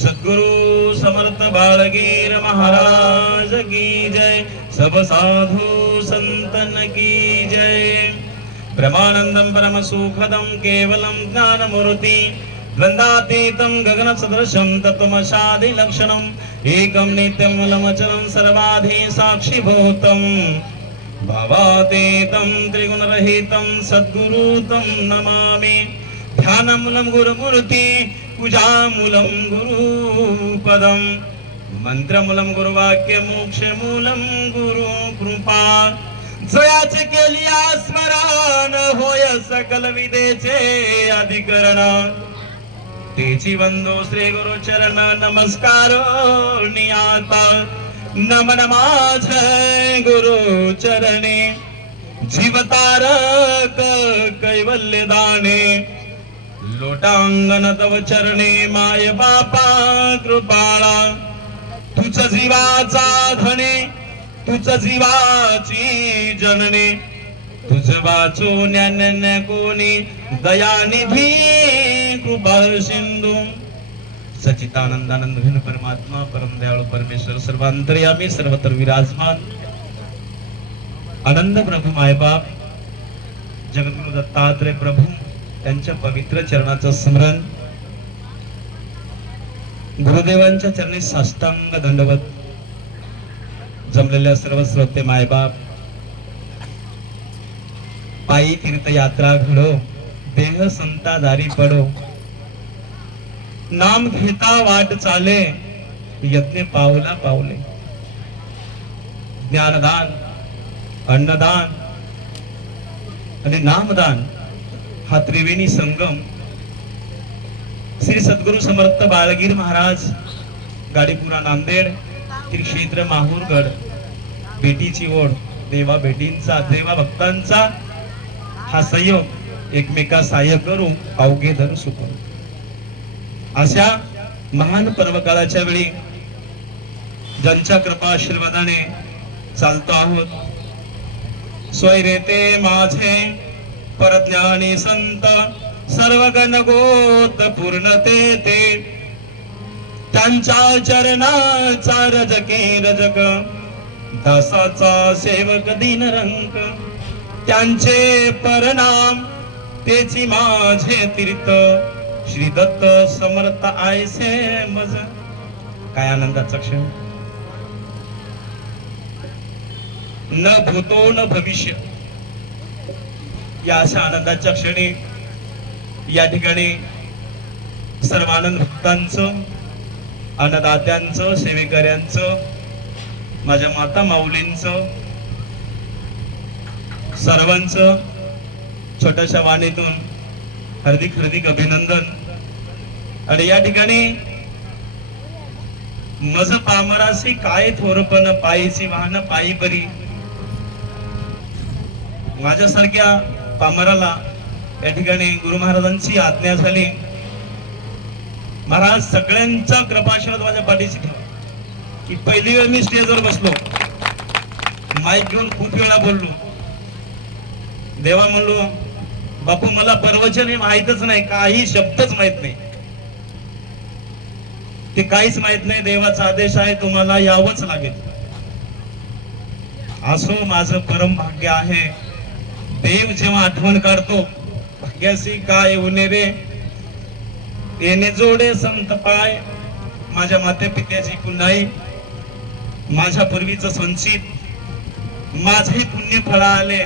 सद्गुरु समर्थ बाळगीर महाराज की जय। सब साधु संतन की जय। ब्रह्मानंदं परम सुखदं केवलं ज्ञानमूर्ति द्वंद्वातीतं गगन सदृशं तत्त्वमशादि लक्षणं एकं नित्यं मूलमचलं सर्वाधि साक्षिभूतं भावातीतं त्रिगुणरहितं सद्गुरु तं नमामि। ध्यानमूलं गुरुमूर्ति पूजामूलं गुरुपदं मंत्रमूलं गुरुवाक्य मोक्षमूलं गुरुकृपा। जयाचे केलिया स्मरण होय सकल विदेचे अधिकरण तेची वंदो श्री गुरु चरण नमस्कार नियाता नमन माझे गुरु चरणे जीवतारक कैवल्य दाने लोटांगण तव चरणे माय बापा कृपाळा। तुझ जीवाचा धने तुझ जीवाची जनने तुझ वाचो ज्ञान कोणी दयानिधी कृपा सिंधू। सच्चिदानंदानंद घन परमात्मा परम दयाळू परमेश्वर सर्वांतर्यामी सर्वत्र विराजमान आनंद प्रभू मायबाप जगद्गुरु दत्तात्रय प्रभू त्यांच्या पवित्र चरणाचं स्मरण। गुरुदेवांच्या चरणी साष्टांग दंडवत जमलेल्या सर्व श्रोते मायबाप पायी तीर्थयात्रा घडो देह संता दारी पडो नाम घेता वाट चाले यज्ञ पावला पावले। ज्ञानदान अन्नदान आणि नामदान हा त्रिवेणी संगम श्री सद्गुरु समर्थ बाळगीर महाराज गाडीपुरा नांदेड त्रिक्षेत्र माहूरगड भेटीची ओढ देवा भेटींचा देवा भक्तांचा हा संयोग एकमेका सहाय्य करू अवघे धन सुख। अशा महान पर्वकाळाच्या वेळी ज्यांच्या कृपा आशीर्वादाने चालतो आहोत स्वैरेते माझे परज्ञानी संत सर्व गणगोत पूर्णते ते त्यांच्या चरणाचा रजके रजक दासाचा सेवक दिनरंक त्यांचे परनाम तेची माझे तीर्थ श्री दत्त समर्थ आयसे मज। काय आनंदाचा क्षण न भूतो न भविष्य या अशा आनंदाच्या क्षणी या ठिकाणी सर्वानंद भक्तांचं अन्नदात्यांचं सेवेकऱ्यांचं माझ्या माता माऊलींचं सर्वांचं छोट्याशा वाणीतून हार्दिक हार्दिक अभिनंदन। आणि या ठिकाणी मज पामरासी काय थोरपण पायीची वाहन पायी बरी। माझ्यासारख्या पामराला या ठिकाणी गुरु महाराजांची आज्ञा झाली महाराज सगळ्यांचा कृपाशीर्वाद माझ्या पाठीशी ठेवा की पहिली वेळ मी स्टेजवर बसलो माईक घेऊन खूप वेळा बोललो देवा म्हणलो बापू मला प्रवचन हे माहितच नाही काही शब्दच माहित नाही ते काहीच माहित नाही देवाचा आदेश आहे तुम्हाला यावंच लागेल असो माझं परम भाग्य आहे। देव जेव्हा आठवण काढतो भाग्यासी काय उने रे येणे जोडे संत पाय माझ्या माते पित्याची पुन्हाई माझ्या पूर्वीचं संचित माझे पुण्य फळ आले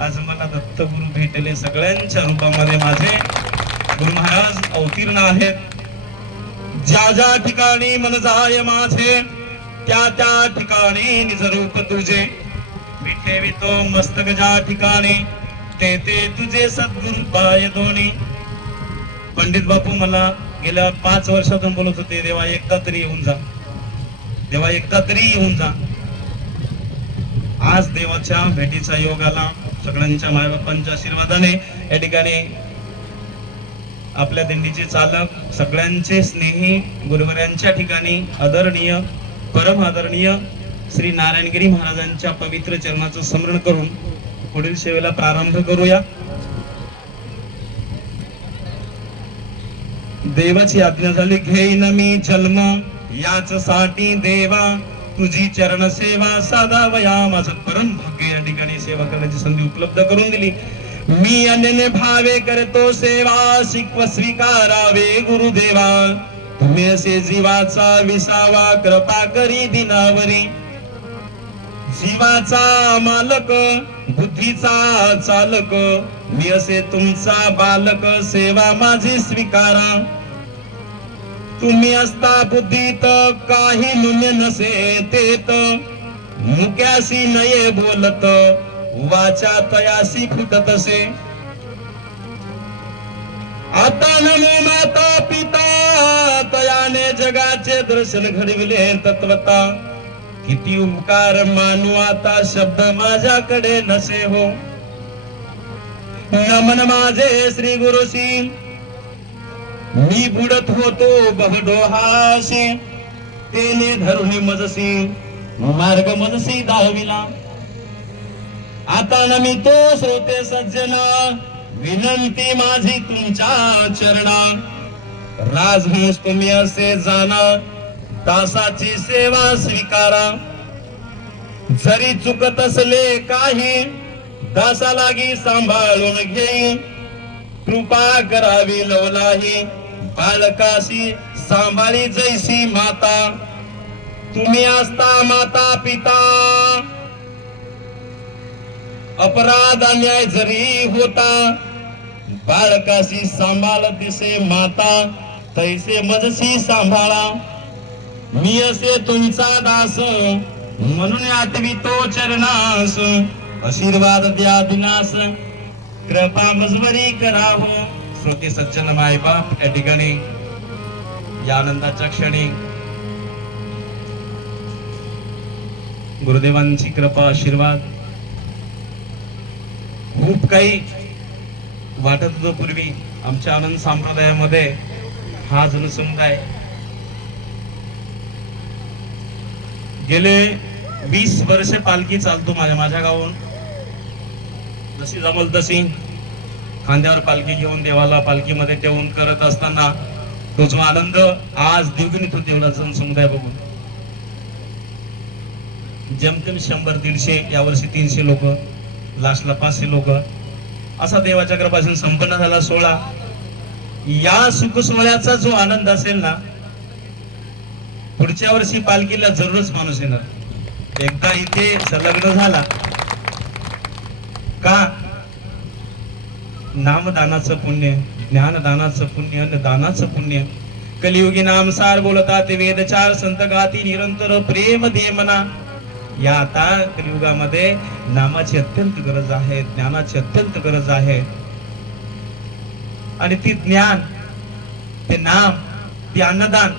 आज मला दत्त गुरु भेटले सगळ्यांच्या रूपामध्ये माझे गुरु महाराज अवतीर्ण आहेत। ज्या ज्या ठिकाणी मन जाय माझे त्या त्या ठिकाणी निज रूप तुझे मी ठेवितो मस्तक ज्या ठिकाणी ते ते तुझे सद्गुरु पाय दोन्ही। पंडित बापू मला गेल्या 5 वर्षातून बोलत होते देवा एकदा तरी येऊन जा देवा एकदा तरी येऊन जा। आज देवाच्या भेटीचा योग आला सगळ्यांच्या मायबापांच्या आशीर्वादाने या ठिकाणी आपल्या दिंडीचे चालक सगळ्यांचे स्नेही गुरुवर्यांच्या ठिकाणी आदरणीय परम आदरणीय श्री नारायणगिरी महाराजांच्या पवित्र चरणाचं स्मरण करून पुढील सेवेला प्रारंभ करूया। देवाची आज्ञा झाली, घेईन मी जन्म याच साठी देवा, तुझी चरण सेवा साधावया. माझं परम भाग्य या ठिकाणी सेवा करण्याची संधी उपलब्ध करून दिली. मी अनन्य भावे करतो सेवा, शिकव स्वीकारावे गुरुदेवा. तुम्ही असे जीवाचा विसावा, कृपा करी दिनावरी. जीवाचा मालक, बुद्धीचा चालक, मी असे तुमचा बालक, सेवा माझी स्वीकारा. तुम्ही असता बुद्धीत काही न्यून नसे तेत, मुक्यासी नये बोलत, वाचा तयासी फुटत असे. आता नमो माता पिता, तयाने जगाचे दर्शन घडविले तत्वता. किती उपकार मानू आता, शब्द माझ्याकडे नसे हो. नमन माझे श्री गुरुसी, मी बुडत होतो बहडोहाशी. तेने धरुणी मजसी, मार्ग मजसी दाविला. आता नमितो श्रोते सज्जना, विनंती माझी तुमच्या चरणा. राजहंस तुम्ही असे जाणा, दासाची सेवा स्वीकारा. जरी चुकत असले काही, दासा लागी सांभाळून घेई. कृपा करावी लवलाही, बालकाशी सांभाळी जैसी माता. तुम्ही असता माता पिता, अपराध अन्याय जरी होता. बालकाशी सांभाळ दिसे माता, तैसे मजसी सांभाळा. मी असे तुमचा दास, म्हणून आठवितो चरणास. आशीर्वाद द्या दिनास, कृपा मजवरी करावं. श्रोते सज्जन माय बाप, या ठिकाणी या आनंदाच्या क्षणी गुरुदेवांची कृपा आशीर्वाद खूप काही वाटत होतं पूर्वी. आमच्या आनंद संप्रदायामध्ये हा जनसमुदाय गेले 20 वर्षे पालखी चालतो माझ्या गावाहून. जशी जमल तशी खांद्यावर पालखी घेऊन देवाला पालखीमध्ये ठेवून करत असताना तो जो आनंद आज द्विगुणित होतो एवढा जनसमुदाय बघून. जमतेम 100-150, यावर्षी 300 लोक, लास्टला 500 लोक, असा देवाच्या कृपासून संपन्न झाला सोहळा. या सुख सोहळ्याचा जो आनंद असेल ना, पुढच्या वर्षी पालखीला जरूरच माणूस येणार. एकदा इथे संलग्न झाला का, नामदानाचं पुण्य, ज्ञानदानाचं पुण्य, अन्नदानाचं पुण्य. कलियुगी नामसार बोलतात वेदचार, संत गाती निरंतर प्रेम दे मना. या आता कलियुगामध्ये नामाची अत्यंत गरज आहे, ज्ञानाची अत्यंत गरज आहे. आणि ती ज्ञान, ते नाम, ते अन्नदान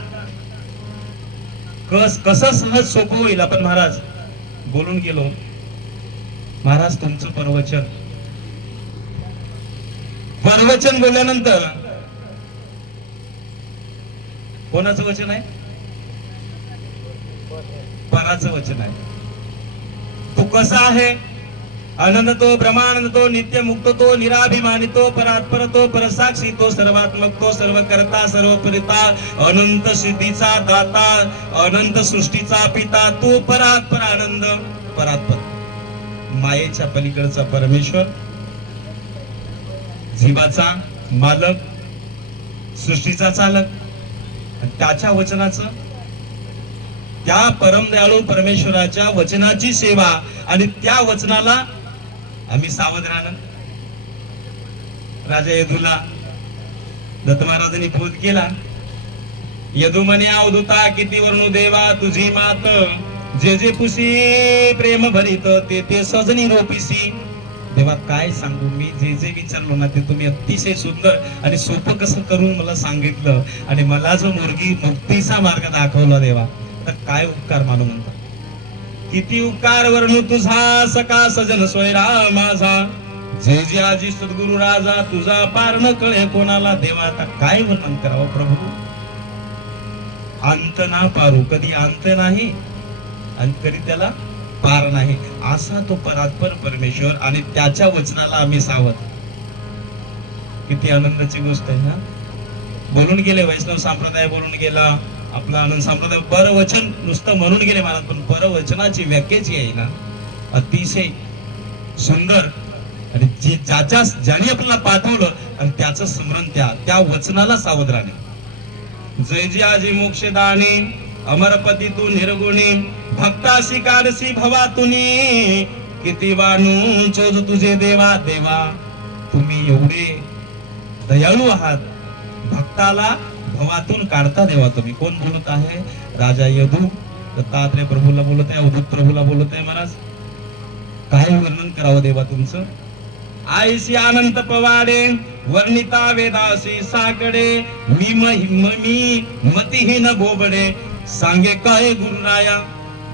कसं सहज सोपं होईल. आपण महाराज बोलून गेलो, महाराज तुमचं परवचन बोलल्यानंतर कोणाचं वचन आहे? पराचं वचन आहे. तो कसा आहे? आनंद तो, ब्रह्मानंद तो, नित्य मुक्त तो, निराभिमानी तो, परात्पर तो, परसाक्षी तो, सर्वात्मक तो, सर्व करता, सर्व परिता, अनंत सिद्धीचा दाता, अनंत सृष्टीचा पिता तो, परात्पर आनंद, परात्पर मायेच्या पलीकडचा परमेश्वर, जीवाचा मालक, सृष्टीचा चालक. त्याच्या वचनाचं, त्या परमदयाळू परमेश्वराच्या वचनाची सेवा आणि त्या वचनाला आम्ही सावध राहणं. राजा यदूला दत्त महाराजांनी बोध केला, यदू म्हणे अवधूता किती वर्णू देवा तुझी मात, जे जे पुसी प्रेम भरित ते ते सजनी रोपिसी. देवा काय सांगू मी, जे जे विचारलो ना ते तुम्ही अतिशय सुंदर आणि सोपं कसं करून मला सांगितलं आणि मला जो मुक्तीचा मार्ग दाखवला देवा, तर काय उपकार मानू म्हणता. किती उपकार वर्णू तुझा सका सजन सोयरा माझा, जे जे आजी सद्गुरु राजा तुझा पार न कळे कोणाला. देवा आता काय वर्णन करावं प्रभू, अंत ना पारू, कधी अंत नाही आणि कधी त्याला पार नाही, असा तो परात्पर परमेश्वर आणि त्याच्या वचनाला आम्ही सावध. किती आनंदाची गोष्ट आहे ना. बोलून गेले, वैष्णव संप्रदाय बोलून गेला, आपला आनंद संप्रदाय, परवचन नुसतं म्हणून गेले महाराज, पण परवचनाची व्याख्या जी आहे ना अतिशय सुंदर. आणि ज्याने आपल्याला पाठवलं आणि त्याचं स्मरण त्या वचनाला सावध राहणे. जय जय आजी मोक्षदानी अमरपती तू निर्गुणी, भक्ताशी कारसी भवा तुनी, किती वाणू चोज तुझे देवा देवा. तुम्ही एवढे दयाळू आहात, भक्ताला भवातून काढता देवा तुम्ही. कोण बोलत आहे? राजा यदू दत्तात्रेय प्रभूला बोलत आहे, अवधूत प्रभूला बोलत आहे. महाराज काय वर्णन करावं देवा तुमचं. आईशी अनंत पवाडे वर्णिता वेदासी साकडे, मी मतिहीन बोबडे सांगे काय गुरुराया.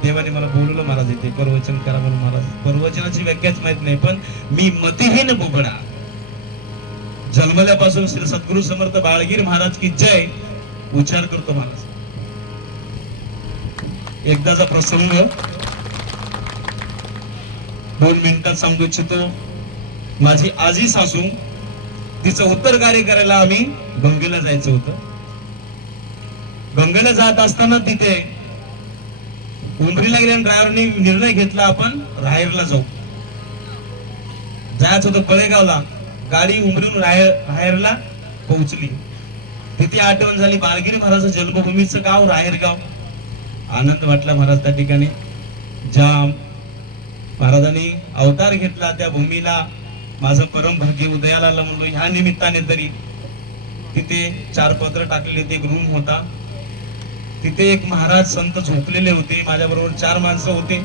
देवाने मला बोलवलं महाराज इथे परवचन करा म्हणून. महाराज परवचनाची व्याख्याच माहित नाही, पण मी मतिहीन बोबडा. जन्मल्यापासून श्री सद्गुरु समर्थ बाळगीर महाराज की जय उच्चार करतो महाराज. एकदाचा प्रसंग 2 मिनिटात सांगू इच्छितो. माझी आजी सासू, तिचं उत्तर कार्य करायला आम्ही गंगेला जायचं होतं. गंगेला जात असताना तिथे उमरीला गेल्या ड्रायव्हरने निर्णय घेतला आपण राहेरला जाऊ. जायचं होतं कळेगावला, गाडी उमरीहून राहेरला पोहोचली. तिथे आठवण झाली बाळगिरी महाराज जन्मभूमीचं गाव राहेरगाव. आनंद वाटला महाराज त्या ठिकाणी. ज्या महाराजांनी अवतार घेतला त्या भूमीला माझं परम भाग्य उदयाला आलं म्हणलो. ह्या निमित्ताने तरी तिथे 4 पत्र टाकलेले होते, एक रूम होता. तिथे एक महाराज संत झोपलेले होते, माझ्या बरोबर 4 माणसं होते.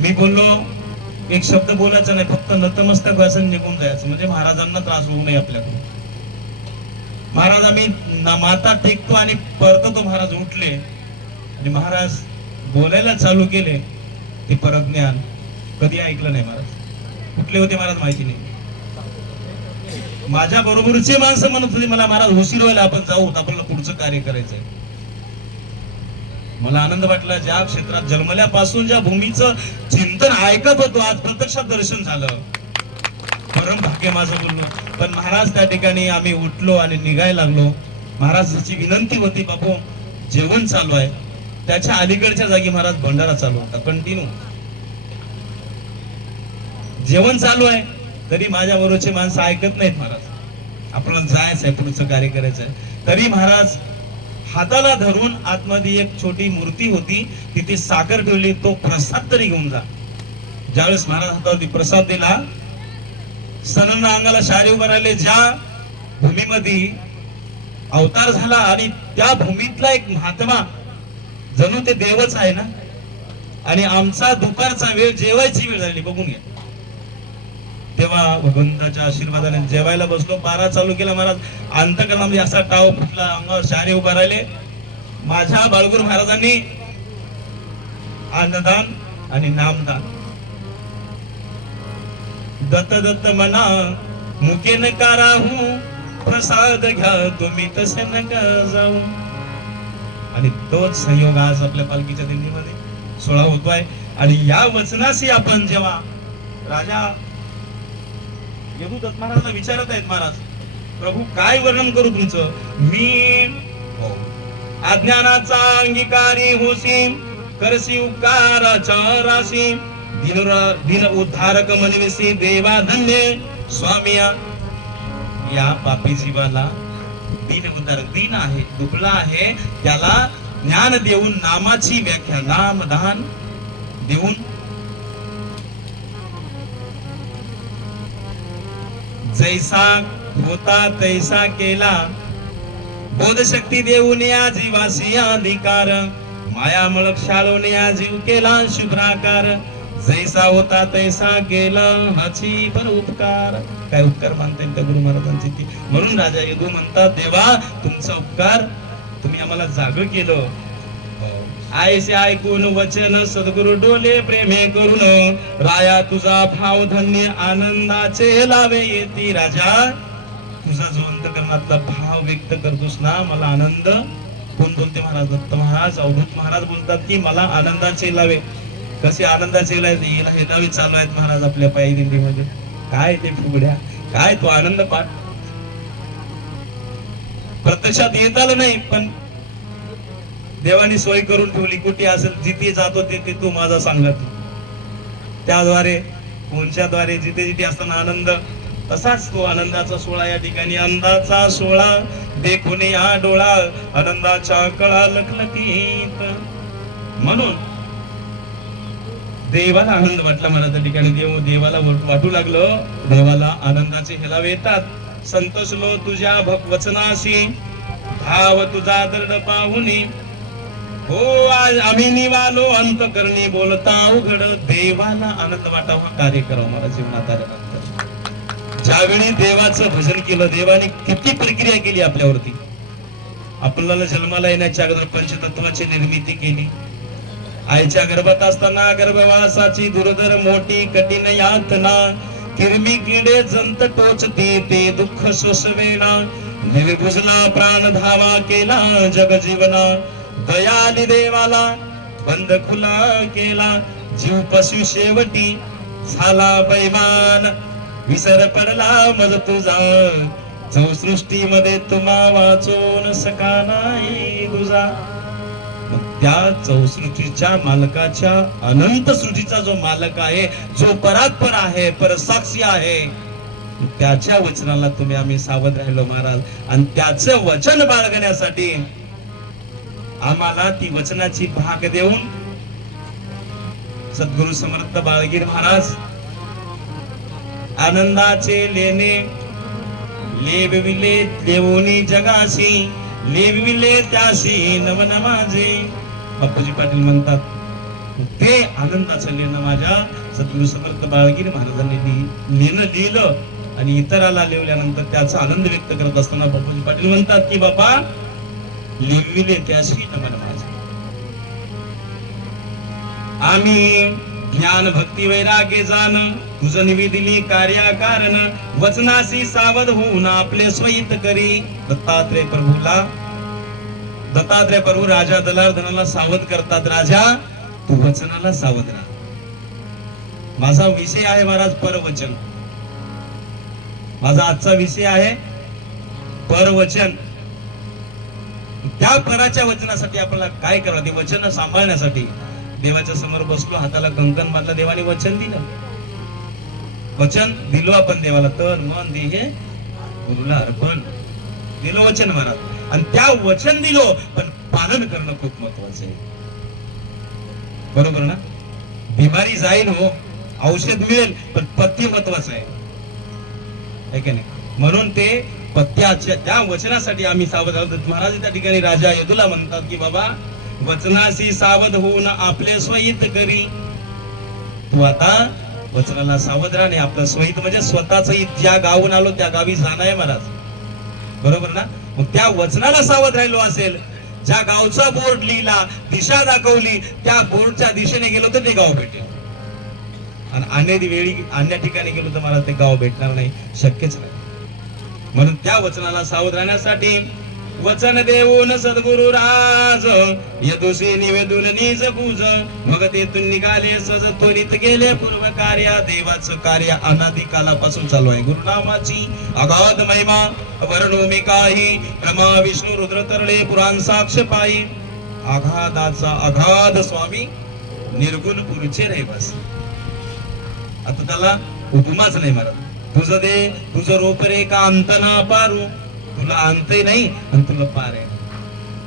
मी बोललो एक शब्द बोलायचा नाही, फक्त नतमस्तक व्हायचं निघून जायचं, म्हणजे महाराजांना त्रास होऊ नये आपल्याकडून. महाराज आम्ही माता टेकतो आणि परततो. महाराज उठले आणि महाराज बोलायला चालू केले. ते परज्ञान कधी ऐकलं नाही महाराज. कुठले होते महाराज माहिती नाही. माझ्या बरोबरचे माणसं म्हणत होते मला महाराज उशीर व्हायला, आपण जाऊ, आपल्याला पुढचं कार्य करायचंय. मला आनंद वाटला. ज्या क्षेत्रात जन्मल्यापासून ज्या भूमीचं चिंतन ऐकत होतो, आज प्रत्यक्षात दर्शन झालं. परम भाग्य माझं बोललो. पण महाराज त्या ठिकाणी आम्ही उठलो आणि निघायला लागलो. महाराजांची विनंती होती, बापू जेवण चालू आहे. त्याच्या अलीकडच्या जागी महाराज भंडारा चालू होता कंटिन्यू. जेवण चालू आहे तरी माझ्या बरोबरचे माणसं ऐकत नाहीत. महाराज आपल्याला जायचं आहे, पुढचं कार्य करायचं आहे. तरी महाराज हाताला धरून आतमध्ये एक छोटी मूर्ती होती, तिथे साखर ठेवली, तो प्रसाद तरी घेऊन जा. ज्यावेळेस महाराज हातावरती प्रसाद दिला, सनन अंगाला शारी उभं राहिले. ज्या भूमीमध्ये अवतार झाला आणि त्या भूमीतला एक महात्मा, जणू ते देवच आहे ना. आणि आमचा दुपारचा वेळ, जेवायची वेळ झाली, बघून घ्या. तेव्हा भगवंताच्या आशीर्वादाने जेवायला बसलो. 12 चालू केला. महाराज अंतकरणामध्ये असा टाव फुटला, अंगावर शारे उभा राहिले. माझ्या बाळगुरु महाराजांनी अन्नदान आणि नामदान. दत्त दत्त म्हणा मुके नका राहू, प्रसाद घ्या तुम्ही तसे नका जाऊ. आणि तोच संयोग आज आपल्या पालखीच्या दिंडीमध्ये 16 होतोय. आणि या वचनाशी आपण जेव्हा राजा यदू दत्त महाराजांना विचारत आहेत, महाराज प्रभू काय वर्णन करू तुमचं. मी अज्ञानाचा अंगीकारी होसी, करसी उपकाराचा राशी, दिन उद्धारक मनविसी देवा धन्य स्वामिया. या पापी जीवाला दिन उद्धारक, दिन आहे, दुबळा आहे, त्याला ज्ञान देऊन नामाची व्याख्या, नामदान देऊन जैसा होता तैसा केला, बोधशक्ती देऊन या जीवासी अधिकार, मायामळ क्षाळून या जीव केला शुभ्राकार, जैसा होता तैसा केला हाची पर उपकार. काय उपकार मानता येईल त्या गुरु महाराजांची ती. म्हणून राजा यदू म्हणतात, देवा तुमचा उपकार, तुम्ही आम्हाला जाग केलं. आयसे ऐकून वचन सद्गुरु डोले प्रेमे करून, राया तुझा भाव धन्य आनंदाचे लावे येती. राजा तुझा जो अंतकरणातला भाव व्यक्त करतोस ना, मला आनंद. कोण बोलते? महाराज दत्त महाराज, अवधूत महाराज बोलतात की मला आनंदाचे लावे. कसे आनंदाचे लावे? हे लावे चालू आहेत महाराज आपल्या पायी दिंडीमध्ये. काय ते फुगड्या, काय तो आनंद पाठ. प्रत्यक्षात येत आलं नाही, पण देवाने सोय करून ठेवली. कुठे असेल जिथे जातो ते तू माझा सांगत, त्याद्वारे फोनच्याद्वारे जिथे जिथे असताना आनंद, तसाच तो आनंदाचा सोहळा या ठिकाणी. आनंदाचा सोहळा देखून या डोळा, आनंदाच्या कळा लखलखीत. म्हणून देवाला आनंद वाटला मला त्या ठिकाणी. देवाला वाटू लागलं, देवाला आनंदाचे हेलावे येतात. संतोषलो तुझ्या वचनाशी, भाव तुझा दृढ पाहुनी. हो आज आम्ही निवालो अंतकरणी, बोलता उघड. देवाला आनंद वाटावा कार्य करावं मला जीवनात आल्यानंतर. ज्यावेळी देवाचं भजन केलं, देवाने किती प्रक्रिया केली आपल्यावरती. आपल्याला जन्माला येण्याच्या अगोदर पंचतत्वाची निर्मिती केली. आईच्या गर्भात असताना गर्भवासाची दुर्धर मोठी कठीण यातना. किरमी किडे जंत टोचती ते दुःख सोसवेना. निर्भुजला प्राण धावा केला जग जीवना. दयाली देवाला बंद खुला केला. जीव पशु शेवटी झाला बैमान. विसर पडला मज तुझा, जो सृष्टीमध्ये तुम्हा वाचून सका नाही तुझा. त्या चौसृष्टीच्या मालकाच्या, अनंत सृष्टीचा जो मालक आहे, जो परात्पर आहे, परसाक्षी आहे, त्याच्या वचनाला तुम्ही आम्ही सावध राहिलो महाराज. आणि त्याचं वचन बाळगण्यासाठी आम्हाला ती वचनाची भाग देऊन सद्गुरु समर्थ बाळगीर महाराज आनंदाचे लेणे लेविले देवोनी जगाशी. लेविले त्याशी नवन माझे. बापूजी पाटील म्हणतात, ते आनंदाचं लेणं माझ्या सद्गुरु समर्थ बाळगीर महाराजांनी लेणं लिहिलं आणि इतराला लिहिल्यानंतर त्याचा आनंद व्यक्त करत असताना बापूजी पाटील म्हणतात की बाबा लिविले त्याशी नमन माझे. आम्ही ज्ञान भक्ती वैराग्य जाण, तुझं निवेदिली कार्याकारण. वचनाशी सावध होऊन आपले स्वहित करी. दत्तात्रय प्रभू राजा दलार्दनाला सावध करतात, राजा तू वचनाला सावध राहा. माझा विषय आहे महाराज परवचन. माझा आजचा विषय आहे परवचन. त्या पराच्या वचनासाठी आपल्याला काय करावं, ते वचन सांभाळण्यासाठी देवाच्या समोर बसलो, हाताला कंकण बांधलं, देवाने वचन दिलं. वचन दिलो आपण देवाला, तन मन देह गुरुला अर्पण दिलो वचन महाराज. आणि त्या वचन दिलो, पण पालन करणं खूप महत्वाचं आहे. बरोबर ना? बिमारी जाईल हो, औषध मिळेल, पण पथ्य महत्वाचं आहे की नाही? म्हणून ते पथ्याच्या त्या वचनासाठी आम्ही सावध आहोत. महाराज त्या ठिकाणी राजा यदुला म्हणतात की बाबा वचनाशी सावध होऊन आपले स्वहित करी. तू आता वचनाला सावध राहणे. आपलं स्वहित म्हणजे स्वतःच हित. ज्या गावून आलो त्या गावी जाणं आहे महाराज, बरोबर ना? मग त्या वचनाला सावध राहिलो असेल, ज्या गावचा बोर्ड लिहिला, दिशा दाखवली, त्या बोर्डच्या दिशेने गेलो तर ते गाव भेटेल. आणि अन्य ठिकाणी गेलो तर मला ते गाव भेटणार नाही, शक्यच नाही. म्हणून त्या वचनाला सावध राहण्यासाठी वचन देऊन सद्गुरु राज यदुसी निवेदून निज पूज. मग तेथून निघाले सज त्वरित गेले पूर्व कार्य. देवाचं कार्य अनादी कालापासून चालू आहे. गुरुनामाची अगाध महिमा वर्णो मी काही. ब्रह्मा विष्णू रुद्र तरळे पुराण साक्ष पायी. आघादाचा अगाध स्वामी निर्गुण पुरुचे रहिवासी. आता त्याला उपमाच नाही महाराज. तुझं दे तुझं रोप रे का अंत ना पारू. तुला अंतही नाही आणि तुला पार आहे.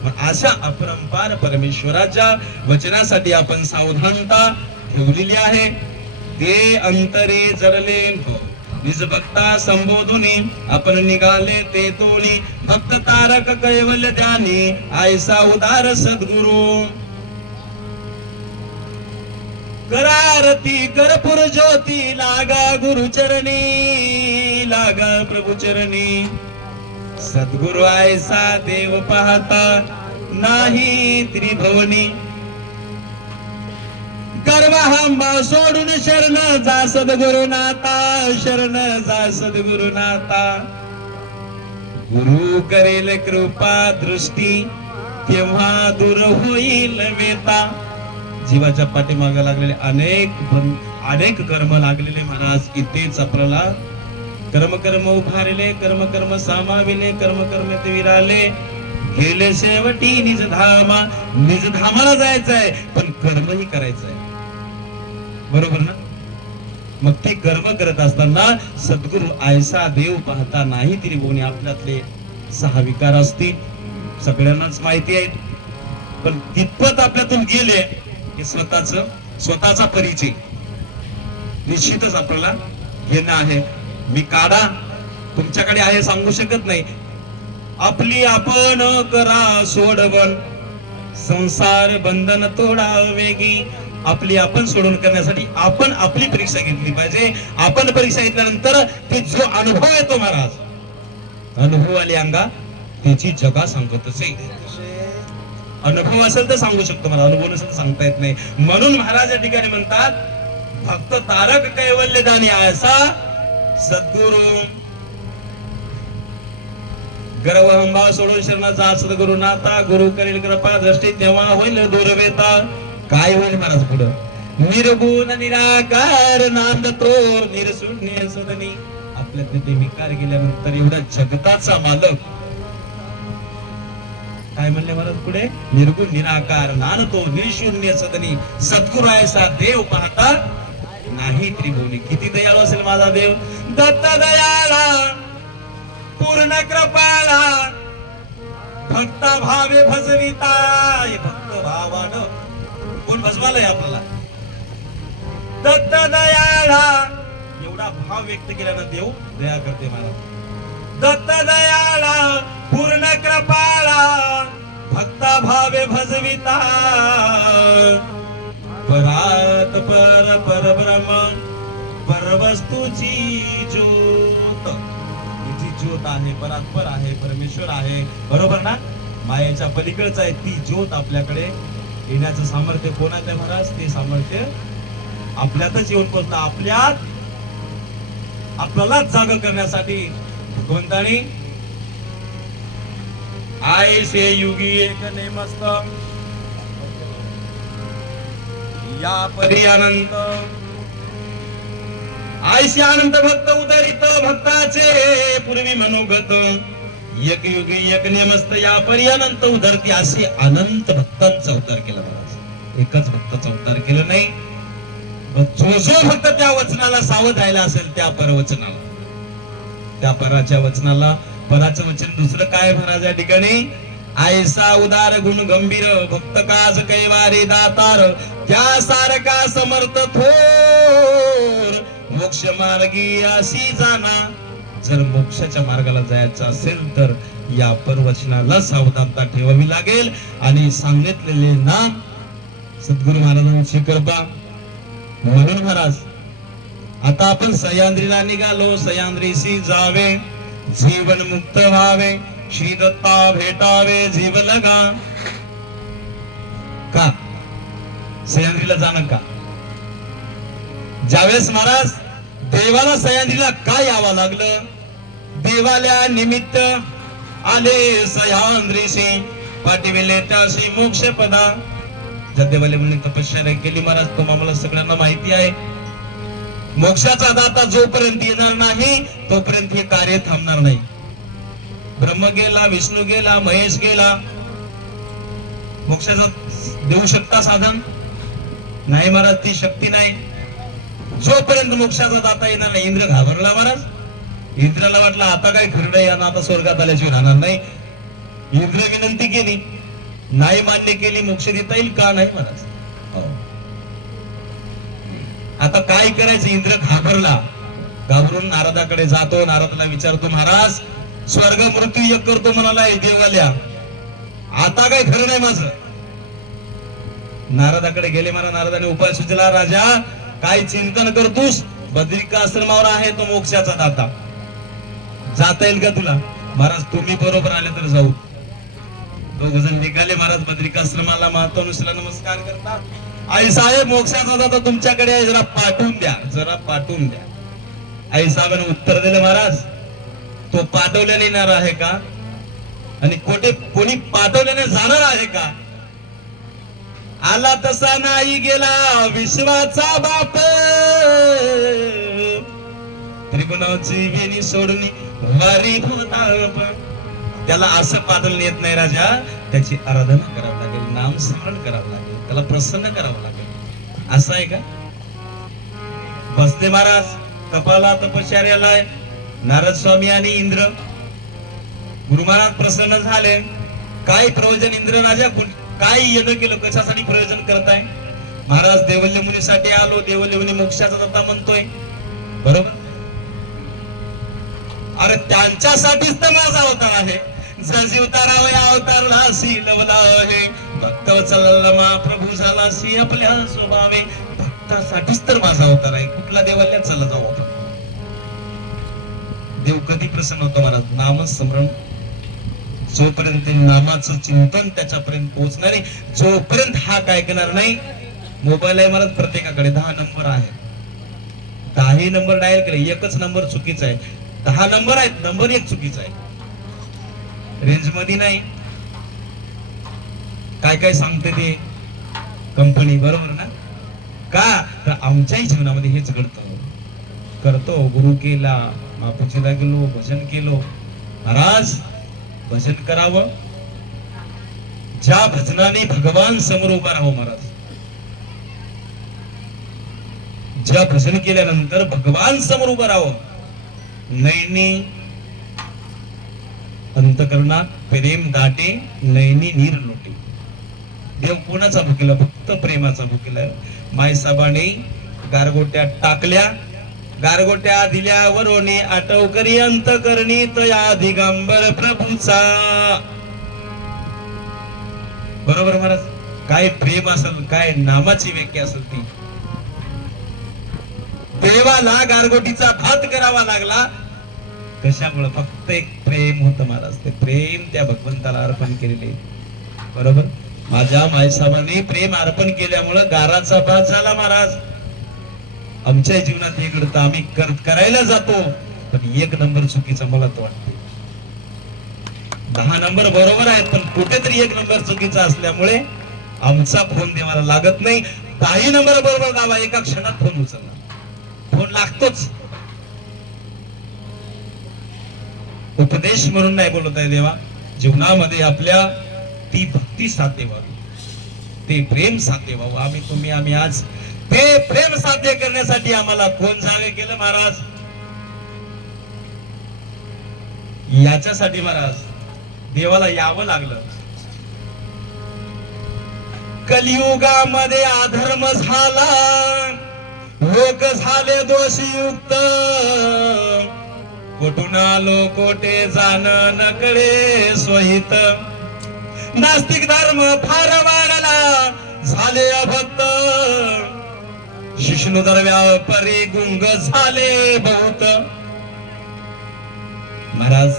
मग अशा अपरंपार परमेश्वराच्या वचनासाठी आपण सावधानता ठेवलेली आहे. ते अंतरे जरले निज भक्ता संबोधुनी. आपण निघाले ते तोनी भक्त तारक कैवल्य त्यानी. आयसा उदार सद्गुरु करारती कर्पूर ज्योती. लागा गुरुचरणी लागा प्रभू चरणी. सद्गुरु आयसा देव पाहता नाही त्रिभुवनी. गर्वहंबा सोडून शरण जा सद्गुरुनाथा. शरण जा सद्गुरुनाथा. गुरु करेल कृपा दृष्टी तेव्हा दूर होईल वेता. जीवाच्या पाठीमागे लागलेले अनेक कर्म लागलेले महाराज इथेच आपल्याला कर्म कर्म उभारिले कर्म कर्म सामाविले कर्म कर्म ते विराले गेले शेवटी निज धामाला जायचंय पण कर्मही करायचंय बरोबर ना मग ते कर्म करत असताना सद्गुरु आयसा देव पाहता नाही त्रिभुवनी आपल्यातले 6 विकार असतील सगळ्यांनाच माहिती आहे पण कितपत आपल्यातून गेले हे स्वतःचा परिचय निश्चितच आपल्याला घेणं आहे मी काढा तुमच्याकडे आहे सांगू शकत नाही आपली आपण करा सोडवण संसार बंधन तोडा वेगी आपली आपण सोडून करण्यासाठी आपण आपली परीक्षा घेतली पाहिजे आपण परीक्षा घेतल्यानंतर ते जो अनुभव येतो महाराज अनुभव आली अंगा त्याची जगा सांगतच अनुभव असेल तर सांगू शकतो मला अनुभव नसेल तर सांगता येत नाही म्हणून महाराज या ठिकाणी म्हणतात भक्त तारक कैवल्य दानी आयसा सद्गुरु गर्व हंबा सोडून शरणाचा सद्गुरु नाता गुरु करील कृपा दृष्टी तेव्हा होईल दुर्वेता काय होईल महाराज पुढं निर्गुण निराकार नांद तोर निरशून्य सदनी आपल्यातले ते विकार गेल्यानंतर एवढा जगताचा मालक काय म्हणले महाराज पुढे निर्गुण निराकार नांदतो निरशून्य सदनी सद्गुरु ऐसा देव पाहता नाही त्रिभुवनी किती दयाळू असेल माझा देव दत्त दयाळा पूर्ण कृपाळा भक्त भावे भजविता भक्त भावानं कोण भजवालय आपल्याला दत्त दयाळा एवढा भाव व्यक्त केल्यानं देव दया करते महाराज दत्त दयाळा पूर्ण कृपाळा भक्त भावे भजविता परात पर परब्रह्म परवस्तूची ज्योत जी ज्योत आहे परात्पर आहे परमेश्वर आहे बरोबर ना मायेच्या पलीकडचं आहे ती ज्योत आपल्याकडे येण्याचं सामर्थ्य कोणाचं आहे महाराज ते सामर्थ्य आपल्यातच येऊन पोहोचलं आपल्यात आपल्यालाच जाग करण्यासाठी भगवंतानी आयसे युगी एक नेमस्त या परी अनंत आयसे अनंत भक्त उदरित भक्ताचे पूर्वी मनोगत एक युगी एक नेमस्त या परी अनंत उदरती असे अनंत भक्तांचा उद्धार केला महाराज एकच भक्ताचा उद्धार केला नाही जो भक्त त्या वचनाला सावध राहिला असेल त्या परवचनाला त्या पराच्या वचनाला पराचं वचन दुसरं काय महाराज या ठिकाणी आयसा उदार गुण गंभीर भक्त काज कैवारी दातार त्या सारखा समर्थ थोर मोक्ष मार्गी अशी जाना जर मोक्षाच्या मार्गाला जायचं असेल तर या परवचनाला सावधानता ठेवावी लागेल आणि सांगितलेले नाम सद्गुरु महाराजांची कृपा म्हणून महाराज आता आपण सह्याद्रीला निघालो सह्याद्रीशी जावे जीवन मुक्त व्हावे श्री दत्ता भेटावे जीव लगा का सह्याद्रीला जाणं का ज्यावेळेस महाराज देवाला सह्याद्रीला का यावं लागलं देवाल्या निमित्त आले सह्याद्रीशी पाठविले त्याशी मोक्ष पदा ज्या देवाला म्हणून तपश्चर्या केली महाराज तो आम्हाला सगळ्यांना माहिती आहे मोक्षाचा दाता जोपर्यंत येणार नाही तोपर्यंत हे कार्य थांबणार नाही ब्रह्म गेला विष्णू गेला महेश गेला मोक्षाचा देऊ शकता साधन नाही महाराज ती शक्ती नाही जोपर्यंत मोक्षाचा दाता येणार नाही इंद्र घाबरला महाराज इंद्राला वाटलं आता काय खरं यानं आता स्वर्गात आल्याशिवाय राहणार नाही इंद्र विनंती केली नाही मान्य केली मोक्ष देता येईल का नाही महाराज आता काय करायचं इंद्र घाबरला घाबरून नारदाकडे जातो नारदाला विचारतो महाराज स्वर्ग मृत्यू एक करतो म्हणाला देवाल्या आता काय खरं नाही माझं नारदाकडे गेले मला नारदाने उपाय सुचला राजा काय चिंतन करतोस बद्रिका आश्रमावर आहे तो मोक्षाचा दाता जाता येईल का तुला महाराज तुम्ही बरोबर आले तर जाऊ दोघ जण निघाले महाराज बद्रिका आश्रमाला महात्मानुसला नमस्कार करतात आई साहेब मोक्षाचा दाता तुमच्याकडे आहे जरा पाठवून द्या आई साहेबांनी उत्तर दिलं महाराज तो पाठवल्याने येणार आहे का आणि कोणी पाठवल्याने जाणार आहे का आला तसा नाही गेला विश्वाचा बाप त्रिगुणाची वेणी सोडणी वारी भूताप. त्याला असं पादल येत नाही राजा, त्याची आराधना करावं लागेल, नाम स्मरण करावं लागेल, त्याला प्रसन्न करावं लागेल. असं आहे का? बसले महाराज कपाला तपश्चर्याला, नारद स्वामी आणि इंद्र. गुरु महाराज प्रसन्न झाले. काय प्रयोजन इंद्र राजा, काय येणं केलं, कशासाठी प्रयोजन करताय? महाराज देवल्य मुनीसाठी आलो, देवल्य मुनी मोक्षाचा दत्ता म्हणतोय, बरोबर? अरे त्यांच्यासाठीच तर माझा अवतार आहे. जीवतारावय अवतारलासी लवला आहे, भक्त वत्सल प्रभू झालासी आपल्या स्वभावे. भक्तासाठीच तर माझा अवतार आहे. कुठला देवालयात चला जाऊ आपण. देव कधी प्रसन्न होतो महाराज? नामस्मरण. जोपर्यंत नामाचं चिंतन त्याच्यापर्यंत पोहोचणार नाही, जोपर्यंत हा काय करणार नाही. मोबाईल आहे महाराज प्रत्येकाकडे, 10 नंबर आहे, 10 नंबर डायल केले, एकच नंबर चुकीचा आहे. 10 नंबर आहेत, नंबर एक चुकीचा आहे, रेंज मध्ये नाही. काय काय सांगते ते कंपनी, बरोबर ना? का तर आमच्याही जीवनामध्ये हेच घडतं. करतो गुरु केला, बापूजीला गेलो, भजन केलो. महाराज भजन करावं, ज्या भजनाने भगवान समोर उभा राहावं. महाराज ज्या भजन केल्यानंतर भगवान समोर उभं राहावं. नैनी अंतकरणात प्रेम दाटे, नैनी नीर लोटे. देव कोणाचा भुकेला? फक्त प्रेमाचा भुकेला. मायसाबाने गारगोट्या टाकल्या, गारगोट्या दिल्या वरोने, आटव करी अंतकरणी तया दिगंबर प्रभूचा. बरोबर महाराज? काय प्रेम असेल, काय नामाची व्याख्या असेल ती. देवाला गारगोटीचा भात करावा लागला, कशामुळे? फक्त एक प्रेम होतं महाराज. ते प्रेम त्या भगवंताला अर्पण केलेले, बरोबर? माझ्या मायसाबाने प्रेम अर्पण केल्यामुळं गाराचा भात झाला महाराज. आमच्या जीवनात हे घडतं, आम्ही करायला जातो, पण 1 नंबर चुकीचा मला तर वाटते. 10 नंबर बरोबर आहेत, पण कुठेतरी 1 नंबर चुकीचा असल्यामुळे आमचा फोन देवाला लागत नाही. 10 नंबर बरोबर दावा, एका क्षणात फोन उचलला. फोन लागतोच. उपदेश म्हणून नाही बोलत आहे देवा, जीवनामध्ये आपल्या ती भक्ती साध्य व्हावी, ते प्रेम साध्य व्हावं. आम्ही आज ते प्रेम साध्य करण्यासाठी आम्हाला कोण जावे केलं महाराज? याच्यासाठी महाराज देवाला यावं लागलं. कलियुगामध्ये अधर्म झाला, लोक झाले दोषयुक्त, कुठून आलो कोठे जाण नकडे स्वहित. नास्तिक धर्म फार वाढला, झाले अभक्त, शिष्णुधर व्यापारी गुंग झाले बहुत. महाराज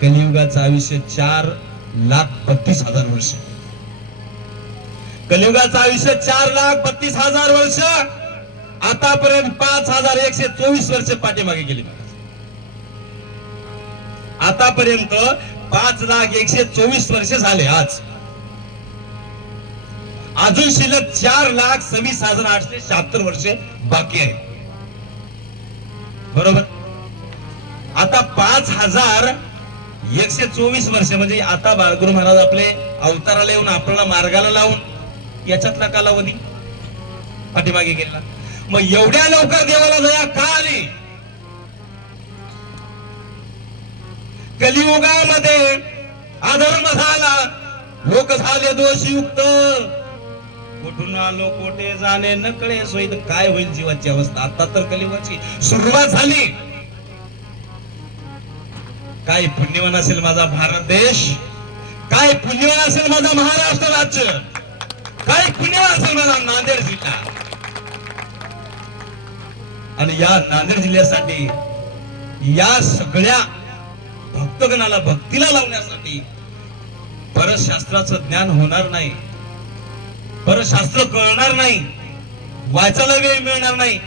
कलियुगाचं आयुष्य 4,32,000 वर्ष. कलियुगाचं आयुष्य 4,32,000 वर्ष. आतापर्यंत 5,124 वर्ष पाठीमागे गेली. आतापर्यंत 5,124 वर्ष झाले. आज अजून शिल्लक 4,26,876 वर्ष बाकी आहे, बरोबर? आता 5,124 वर्ष म्हणजे आता बाळगुरु महाराज आपले अवताराला येऊन आपल्याला मार्गाला लावून याच्यातला कालावधी पाठीमागे गेला. मग एवढ्या लवकर देवाला दया का आली? कलियुगामध्ये अधर्म झाला, लोक झाले दोषयुक्त, कुठून आलो कोठे जाणे नकळे सोयीत. काय होईल जीवाची अवस्था? आता तर कलियुगाची सुरुवात झाली. काय पुण्यवान असेल माझा भारत देश, काय पुण्यवान असेल माझा महाराष्ट्र राज्य, काय पुण्यवान असेल माझा नांदेड जिल्हा. आणि या नांदेड जिल्ह्यासाठी, या सगळ्या भक्तगणाला भक्तीला लावण्यासाठी परशास्त्राचं ज्ञान होणार नाही, परशास्त्र कळणार नाही, वाचायला वेळ मिळणार नाही.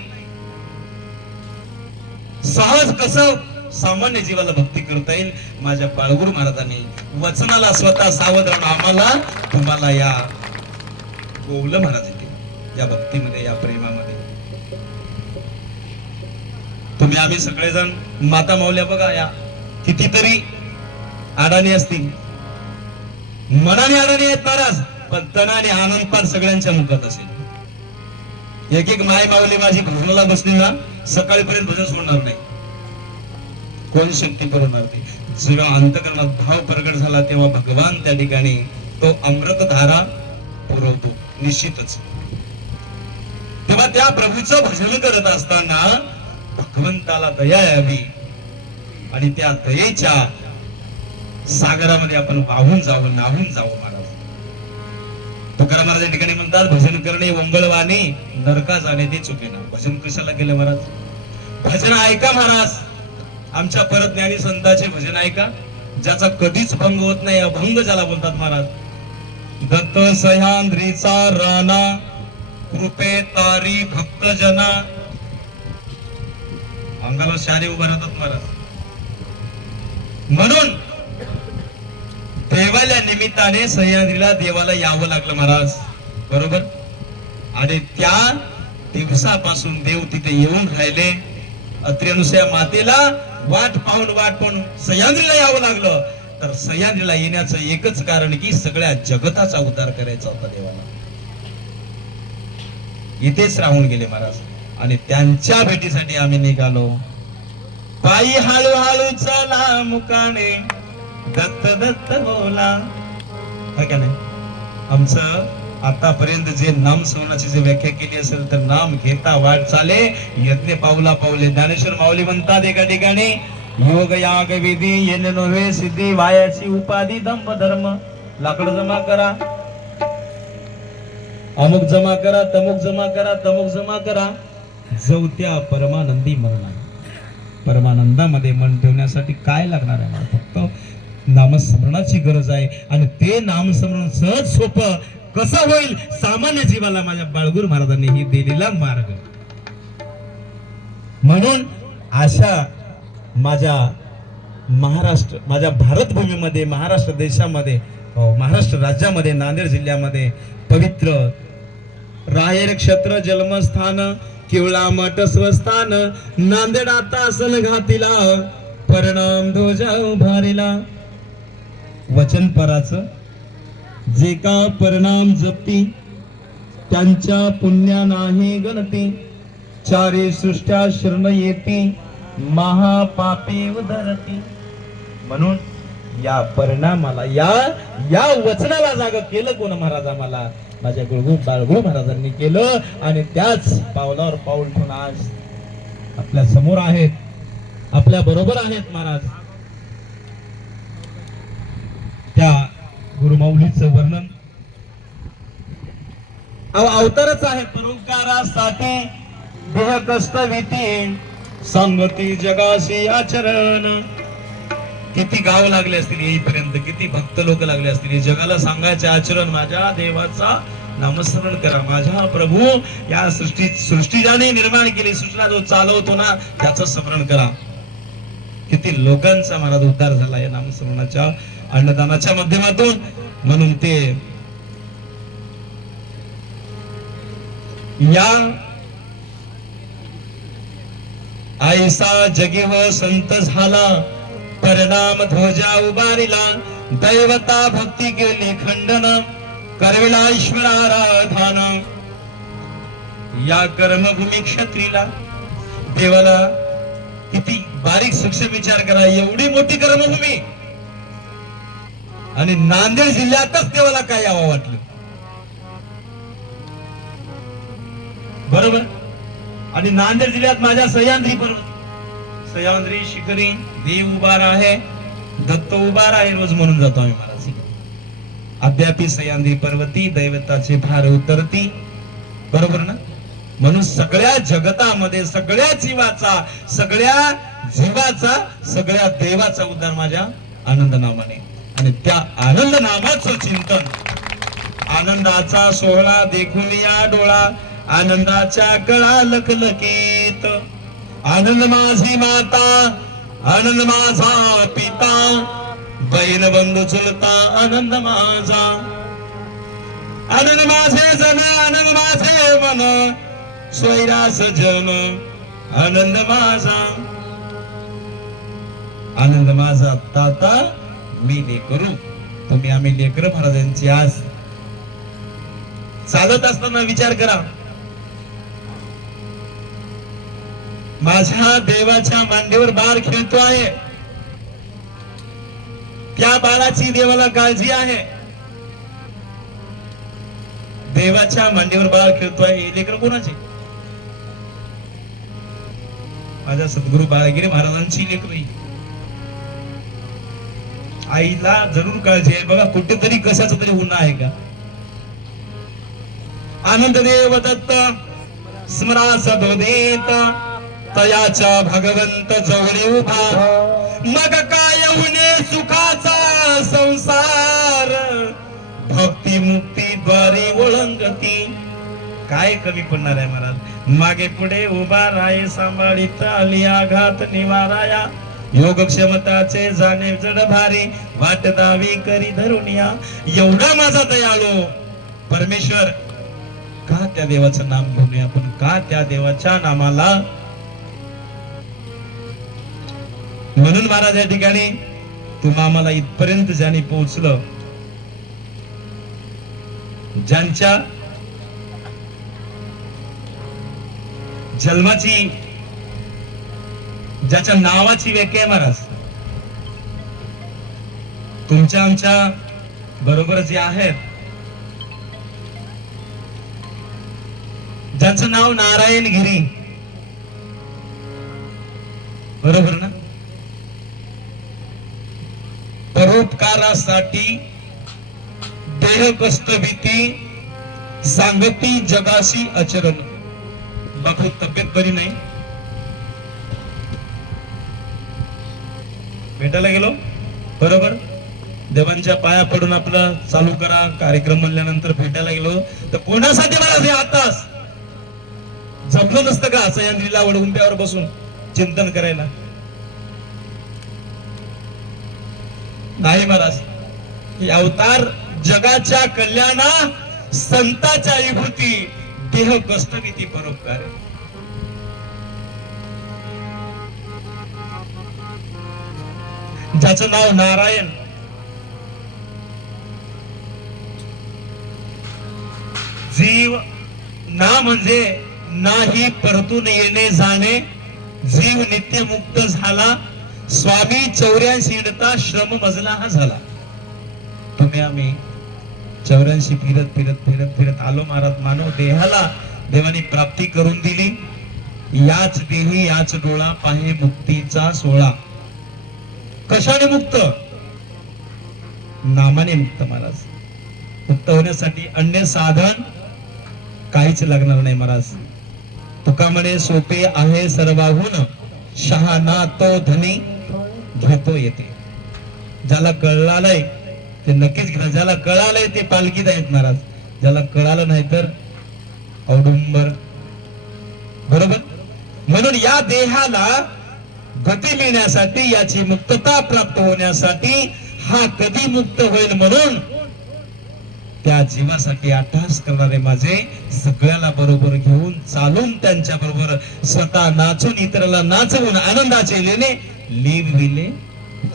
सहज कसं सामान्य जीवाला भक्ती करता येईल? माझ्या बाळगुरु महाराजांनी वचनाला स्वतः सावध राहून आम्हाला तुम्हाला या गोवलं महाराज येते, या भक्तीमध्ये, या प्रेमामध्ये. तुम्ही आम्ही सगळेजण माता माऊल्या बघा, या कितीतरी अडाणी असतील, मनाने अडाणी आहेत महाराज, पण तनाने आनंद पण सगळ्यांच्या मुखात असेल. एक एक माय माऊली माझी भजनाला बसली ना, सकाळीपर्यंत भजन सोडणार नाही, कोण शक्ती पुरवणार नाही. जेव्हा अंतकरणात भाव प्रगट झाला तेव्हा भगवान त्या ठिकाणी तो अमृत धारा पुरवतो निश्चितच. तेव्हा त्या प्रभूचं भजन करत असताना भगवंताला दया यावी आणि त्या दयेच्या सागरामध्ये आपण वाहून जावं, नाहून जावं महाराज. तुकाराम महाराज या ठिकाणी म्हणतात, भजन करणे ओंगळवाणे, नरका जाणे ते चुकेना. भजन कशाला केलं महाराज? भजन ऐका महाराज, आमच्या परत ज्ञानी संतांचे भजन ऐका, ज्याचा कधीच भंग होत नाही. अभंग ज्याला बोलतात महाराज. दत्त सह्याद्रीचा राणा, कृपे तारी भक्त जना. अंगाला शारे उभा राहतात महाराज. म्हणून देवाल्या निमित्ताने सह्याद्रीला देवाला यावं लागलं महाराज, बरोबर. आणि त्या दिवसापासून देव तिथे येऊन राहिले. अत्रेनुसया मातेला वाट पाहून सह्याद्रीला यावं लागलं. तर सह्याद्रीला येण्याचं एकच कारण की सगळ्या जगताचा उद्धार करायचा होता देवाला. इथेच राहून गेले महाराज आणि त्यांच्या भेटीसाठी आम्ही निघालो. पायी हळूहळू चला मुकाने, दत्त दत्त बोला. का नाही? आमचं आतापर्यंत जे नाम स्मरणाची जे व्याख्या केली असेल तर नाम घेता वाट चाले, यज्ञ पावला पावले. ज्ञानेश्वर माऊली म्हणतात एका ठिकाणी, योग याग विधी येणे नव्हे सिद्धी, वायाची उपाधी दंभ धर्म. लाकडं जमा करा, अमुक जमा करा, तमुक जमा करा, तमुक जमा करा, जवत्या परमानंदी मरणा. परमानंदामध्ये मन ठेवण्यासाठी काय लागणार आहे? फक्त नामस्मरणाची गरज आहे. आणि ते नामस्मरण सहज सोपं कसं होईल? सामान्य जीवाला माझ्या बाळगुरु महाराजांनी ही दिलेला मार्ग. म्हणून अशा माझ्या महाराष्ट्र, माझ्या भारत भूमीमध्ये, महाराष्ट्र देशामध्ये, महाराष्ट्र राज्यामध्ये, नांदेड जिल्ह्यामध्ये पवित्र राहेर क्षेत्र जन्मस्थान, किवळा मठ स्वस्थान, नांदेड आता असन घातीला, परिणाम ध्वजा उभारिला. वचन पराचं जे का परिणाम जपती, त्यांच्या पुण्या नाही गणती. चारी सृष्ट्या शरण येती, महापापी उधरती. म्हणून या परिणामाला, या वचनाला जाग केलं कोण? महाराज आम्हाला माझ्या बाळगुरु महाराजांनी केलं. आणि त्याच पावलावर पाऊल ठेवून आज आपल्या समोर आहेत, आपल्या बरोबर आहेत महाराज. त्या गुरुमाऊलीचं वर्णन अवतारच आहे. परोपकारासाठी देह कष्ट भीती, संगती जगाशी आचरण. किती गाव लागले असतील येईपर्यंत, किती भक्त लोक लागले असतील जगाला सांगायचे आचरण. माझ्या देवाचा नामस्मरण करा. माझ्या प्रभू या सृष्टी ज्याने निर्माण केली, सृष्टीला जो चालवतो ना, त्याचं स्मरण करा. किती लोकांचा महाराज उद्धार झाला या नामस्मरणाच्या अन्नदानाच्या माध्यमातून. म्हणून ते या आईसा जगी हो संत झाला, परिणाम ध्वजा उभारिला. दैवता भक्ती केली खंडन, करविला ईश्वर आराधन. या कर्मभूमी क्षत्रीला देवाला किती बारीक सूक्ष्म विचार करा. एवढी मोठी कर्मभूमी आणि नांदेड जिल्ह्यातच देवाला काय यावं वाटलं, बरोबर. आणि नांदेड जिल्ह्यात माझ्या सह्याद्री पर्वत, सह्याद्री शिखरी देव उभार आहे, दत्त उभार आहे. रोज म्हणून जातो आम्ही महाराज. अद्यापि सह्याद्री पर्वती दैवताचे भार उतरती, बरोबर ना. म्हणून सगळ्या जगतामध्ये सगळ्या जीवाचा, सगळ्या देवाचा उद्धार माझ्या आनंद नामाने. आणि त्या आनंद नामाचं चिंतन, आनंदाचा सोहळा देखून या डोळा, आनंदाच्या कळा लखलखीत. आनंद माझी माता, आनंद माझा पिता, बहीण बंधू चुलता आनंद माझा. आनंद माझे जन, आनंद माझे मन, स्वैरास जन, आनंद माझा, आनंद माझा ताता मी लेकरू. तुम्ही आम्ही लेकर महाराजांची आज चालत असताना विचार करा, माझ्या देवाच्या मांडीवर बाळ खेळतो आहे, त्या बाळाची देवाला काळजी आहे. देवाच्या मांडीवर बाळ खेळतो आहे, हे लेकर कोणाचे? माझ्या सद्गुरु बाळगिरी महाराजांची लेकरी. आईला जरूर काळजी आहे बघा, कुठेतरी कशाच तरी गुन्हा आहे का? आनंद देव दत्त स्मरास देत तयाच्या भगवंत जवळ उभा, मग काय उणे सुखाचा संसार, भक्ती मुक्ती द्वारे ओळंगती. काय कमी पडणार आहे महाराज? मागे पुढे उभा राय सांभाळीत आली आघात निवाराया, योग क्षमताचे जाणे जड भारी, वाट दावी करी धरुनिया. एवढा माझा दयाळू परमेश्वर, का त्या देवाचं नाम घेऊया आपण? का त्या देवाच्या नामाला? म्हणून महाराज या ठिकाणी तुम्हा आम्हाला इथपर्यंत ज्याने पोहोचलं, ज्यांच्या जन्माची, ज्याच्या नावाची व्याख्या आहे महाराज, तुमच्या आमच्या बरोबर जे आहेत, ज्याचं नाव नारायण गिरी, बरोबर ना? परोपकारासाठी देह कष्ट भीती सांगती जगाशी आचरण. बापू तब्येत बरी नाही, भेटायला गेलो, बरोबर? देवांच्या पाया पडून आपलं चालू करा कार्यक्रम म्हणल्यानंतर भेटायला गेलो तर कोणासाठी मला हे आताच जमलं नसतं का सह्याद्रीला वडगुंप्यावर बसून चिंतन करायला? नाही महाराज, ही अवतार जगाच्या कल्याणा संताच्या विभूती, देह कष्ट भीती परोपकार. ज्याचं नाव नारायण, जीव ना म्हणजे नाही परतून येणे जाणे, जीव नित्य मुक्त झाला, स्वामी 84 श्रम मजला हा झाला. तुम्ही आम्ही 84 फिरत फिरत फिरत फिरत आलो महाराज. मानव देहाला देवाने प्राप्ती करून दिली. याच देही याच डोळा पाहे मुक्तीचा सोहळा. कशाने मुक्त? नामाने मुक्त महाराज. मुक्त होण्यासाठी अन्य साधन काहीच लागणार नाही महाराज. तुका म्हणे सोपे आहे सर्वाहून, शहाणा तो धनी घेतो येते. ज्याला कळालंय ते नक्कीच घेणार, ज्याला कळालंय ते पालखीत आहेत महाराज, ज्याला कळालं नाही तर औडुंबर, बरोबर? म्हणून या देहाला गती मिळण्यासाठी, याची मुक्तता प्राप्त होण्यासाठी, हा कधी मुक्त होईल म्हणून त्या जीवासाठी अट्टहास करणारे माझे सगळ्याला बरोबर घेऊन चालून त्यांच्या बरोबर स्वतः नाचून इतराला नाचवून आनंदाचे लेणे लेविले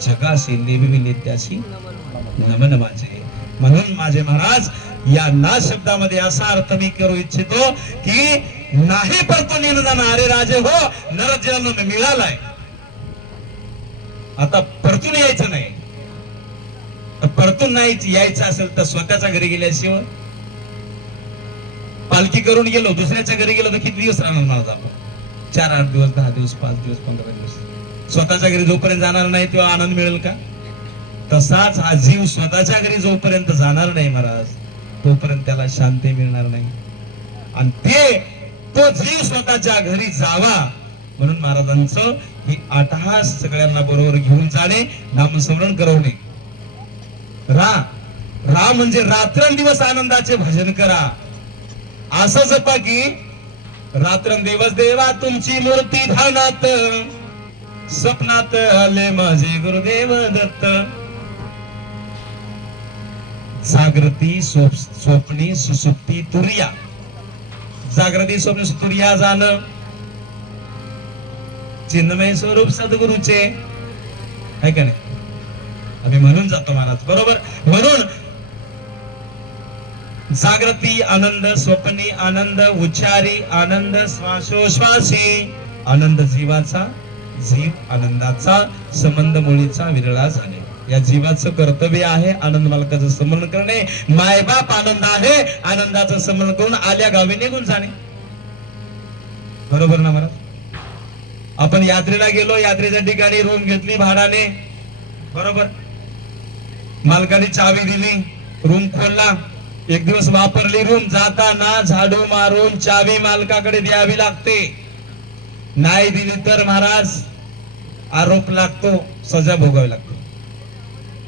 जगाशी लेविले त्याशी नमन माझे. म्हणून माझे महाराज या ना शब्दामध्ये असा अर्थ मी करू इच्छितो की नाही परतून येणं जाणं. अरे राजे हो, नर जन्म मिळालाय, आता परतून यायचं नाही. परतून नाही यायचं असेल तर स्वतःच्या घरी गेल्याशिवाय, पालखी करून गेलो दुसऱ्याच्या घरी गेलो तर किती दिवस राहणार महाराज आपण? 4-8 दिवस, 10 दिवस, 5 दिवस, 15 दिवस. स्वतःच्या घरी जोपर्यंत जाणार नाही तेव्हा आनंद मिळेल का? तसाच हा जीव स्वतःच्या घरी जोपर्यंत जाणार नाही महाराज, तोपर्यंत त्याला शांती मिळणार नाही. आणि तो जीव स्वतःच्या घरी जावा म्हणून महाराजांचं ही अट्टहास सगळ्यांना बरोबर घेऊन जाणे, नामस्मरण करवणे. रा म्हणजे रात्रंदिवस आनंदाचे भजन करा. असं जपा की रात्रंदिवस देवा तुमची मूर्ती ध्यानात, स्वप्नात आले माझे गुरुदेव दत्त. जागृती स्वप्नी सुसुप्ती तुर्या. जागृती स्वप्न तुर्या जाणं, चिन्मय स्वरूप सद्गुरूचे, आहे का नाही? आम्ही म्हणून जातो महाराज, बरोबर. म्हणून जागृती आनंद, स्वप्नी आनंद, उच्चारी आनंद, श्वासोश्वासी आनंद, जीवाचा जीव आनंदाचा संबंध मुळीचा विरळा झाले. या जीवाचं कर्तव्य आहे आनंद मालकाचं स्मरण करणे. मायबाप आनंद आहे, आनंदाचं स्मरण करून आल्या गावी निघून जाणे. बरोबर ना महाराज? आपण यात्रेला गेलो, यात्रेच्या ठिकाणी रूम घेतली भाड्याने, बरोबर. मालकाने चावी दिली, रूम खोलला, एक दिवस वापरली रूम, जाताना झाडू मारून चावी मालकाकडे द्यावी लागते. नाही दिली तर महाराज आरोप लागतो, सजा भोगावी लागतो.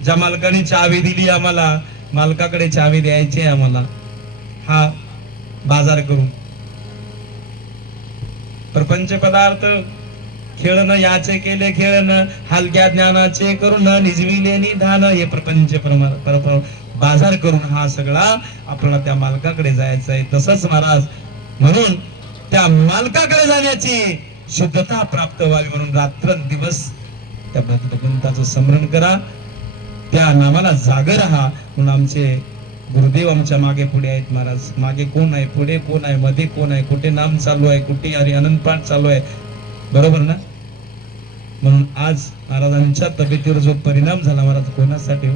ज्या मालकाने चावी दिली आम्हाला, मालकाकडे चावी द्यायची आम्हाला, हा बाजार करून प्रपंच पदार्थ खेळणं, याचे केले खेळणं, हलक्या ज्ञानाचे करून निजविले निधान, हे प्रपंच बाजार करून हा सगळा आपल्याला त्या मालकाकडे जायचं आहे. तसंच महाराज, म्हणून त्या मालकाकडे जाण्याची शुद्धता प्राप्त व्हावी म्हणून रात्रंदिवस त्या भगवंताचं स्मरण करा, त्या नामाला जागे राहा. म्हणून आमचे गुरुदेव आमच्या मागे पुढे आहेत महाराज. मागे कोण आहे, पुढे कोण आहे, मध्ये कोण आहे, कुठे नाम चालू आहे, कुठे अरे अनंत पाठ चालू आहे, बरोबर ना? म्हणून आज महाराजांच्या तब्येतीवर जो परिणाम झाला महाराज, कोणासाठी?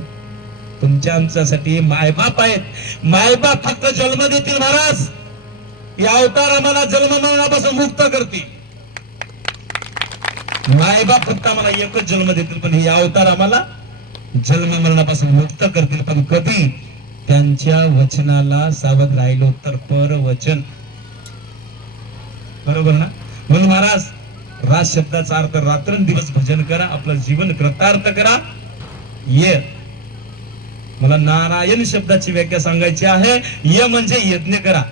तुमच्या आमच्यासाठी. मायबाप आहेत, मायबाप फक्त जन्म देतील महाराज, हे अवतार आम्हाला जन्म मरणापासून मुक्त करतील. मायबाप फक्त आम्हाला एकच जन्म देतील, पण हे अवतार आम्हाला जन्म मरणापासून मुक्त करतील. पण कधी? त्यांच्या वचनाला सावध राहिलो तर. पर वचन, बरोबर ना? म्हणून महाराज, राज शब्दाचा अर्थ रात्रंदिवस भजन करा, आपलं जीवन कृतार्थ करा. ये मला नारायण शब्दाची व्याख्या सांगायची आहे. य म्हणजे यज्ञ करा.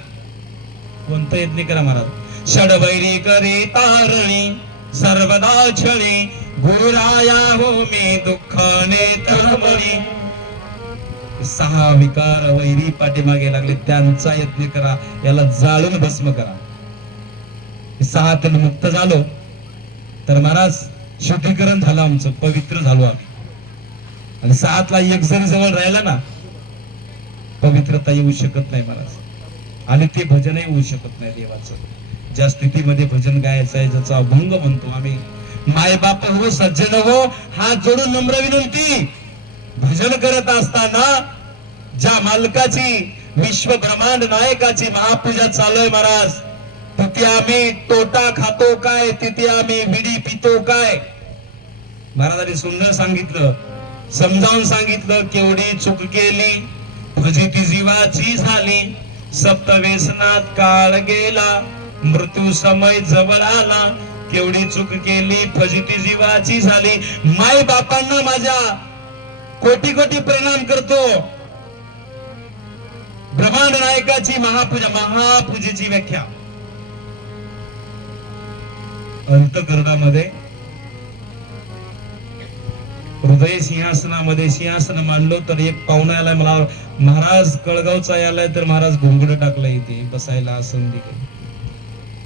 कोणतं यज्ञ करा महाराज? षडवैरी करे तारणी सर्वदा छळी, गुरुराया हो मी दुःखाने तळमळी. 6 विकार वैरी पाठीमागे लागले, त्यांचा यज्ञ करा, याला जाळून भस्म करा. 6 मुक्त झालो तर महाराज शुद्धीकरण झालं आमचं, पवित्र झालो आम्ही. आणि 7ला एक जरी जवळ राहिला ना, पवित्रता येऊ शकत नाही महाराज, आणि ते भजनही होऊ शकत नाही देवाचं. ज्या स्थितीमध्ये भजन गायचं आहे, ज्याचा अभंग म्हणतो आम्ही. मायबाप हो, सज्जन हो, हात जोडून नम्र विनंती. भजन करत असताना ज्या मालकाची, विश्व ब्रह्मांड नायकाची महापूजा चालू आहे महाराज, तिथे आम्ही तोटा खातो काय, तिथे आम्ही विडी पितो काय? महाराजांनी सुंदर सांगितलं, समजावून सांगितलं. केवढी चूक केली, फजिती जीवाची झाली, सप्तव्यसनात काळ गेला, मृत्यू समय जवळ आला. केवढी चूक केली, फजिती जीवाची झाली. माय बापांना माझ्या कोटी कोटी प्रणाम करतो. ब्रह्मांड नायकाची महापूजा, महापूजेची व्याख्या अंतःकरणामध्ये, हृदय सिंहासनामध्ये सिंहासन मांडलो तर एक पाहुणा आलाय मला, महाराज कळगावचा आलाय, तर महाराज घोंगड टाकलाय इथे बसायला आसन दिलं.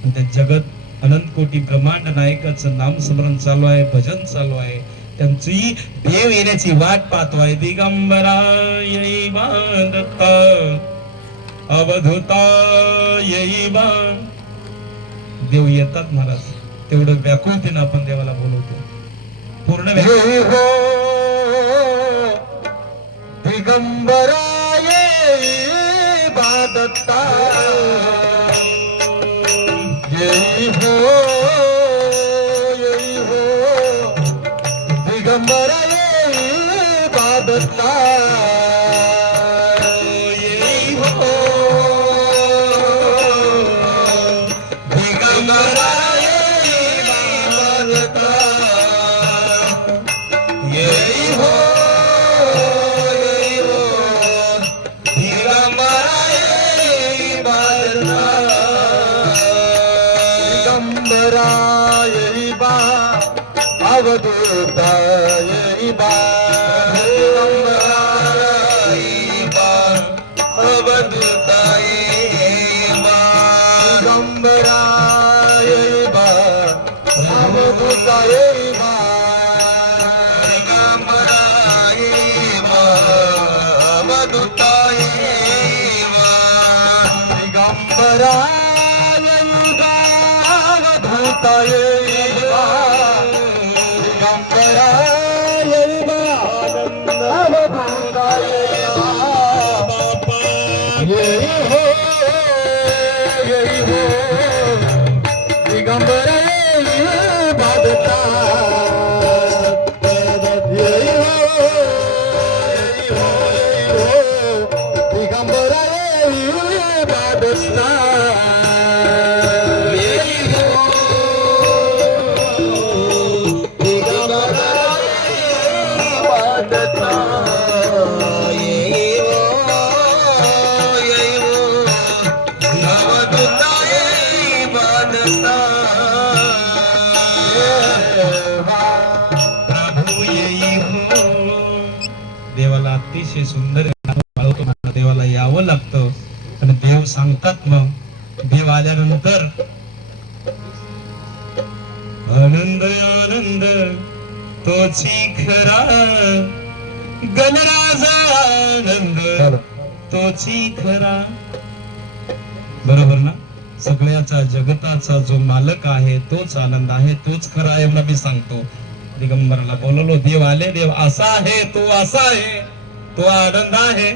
त्या जगत अनंत कोटी ब्रह्मांड नायकाचं नाम स्मरण चालू आहे, भजन चालू आहे, त्यांची देव येण्याची वाट पाहतो आहे. दिगंबरा येई दत्ता अवधूता येई, देव येतात महाराज. तेवढं व्याकुळतेनं आपण देवाला बोलवतो. पूर्ण दिगंबरा येई दत्ता येई हो, दिगंबरा येई दत्ता येई हो, दिगंबरा अवधूता येई बा, अवधूता येई बा, दिगंबरा येई बा, अवधूता अवधूताय दिगंबराय अवधूताय दिगंबराय अवधूताय बापा येई हो दिगंबराय बादता देवाला अतिशय सुंदर बाळवतो मला देवाला यावं लागतं आणि देव सांगतात मग देव आल्यानंतर आनंद आनंद तोची खरा गणराजा आनंद तोची खरा बरोबर ना सगळ्याचा जगताचा जो मालक आहे तोच आनंद आहे तोच खरा एवढा मी सांगतो दिगंबराला बोलवलो देव आले देव असा आहे तो आनंद आहे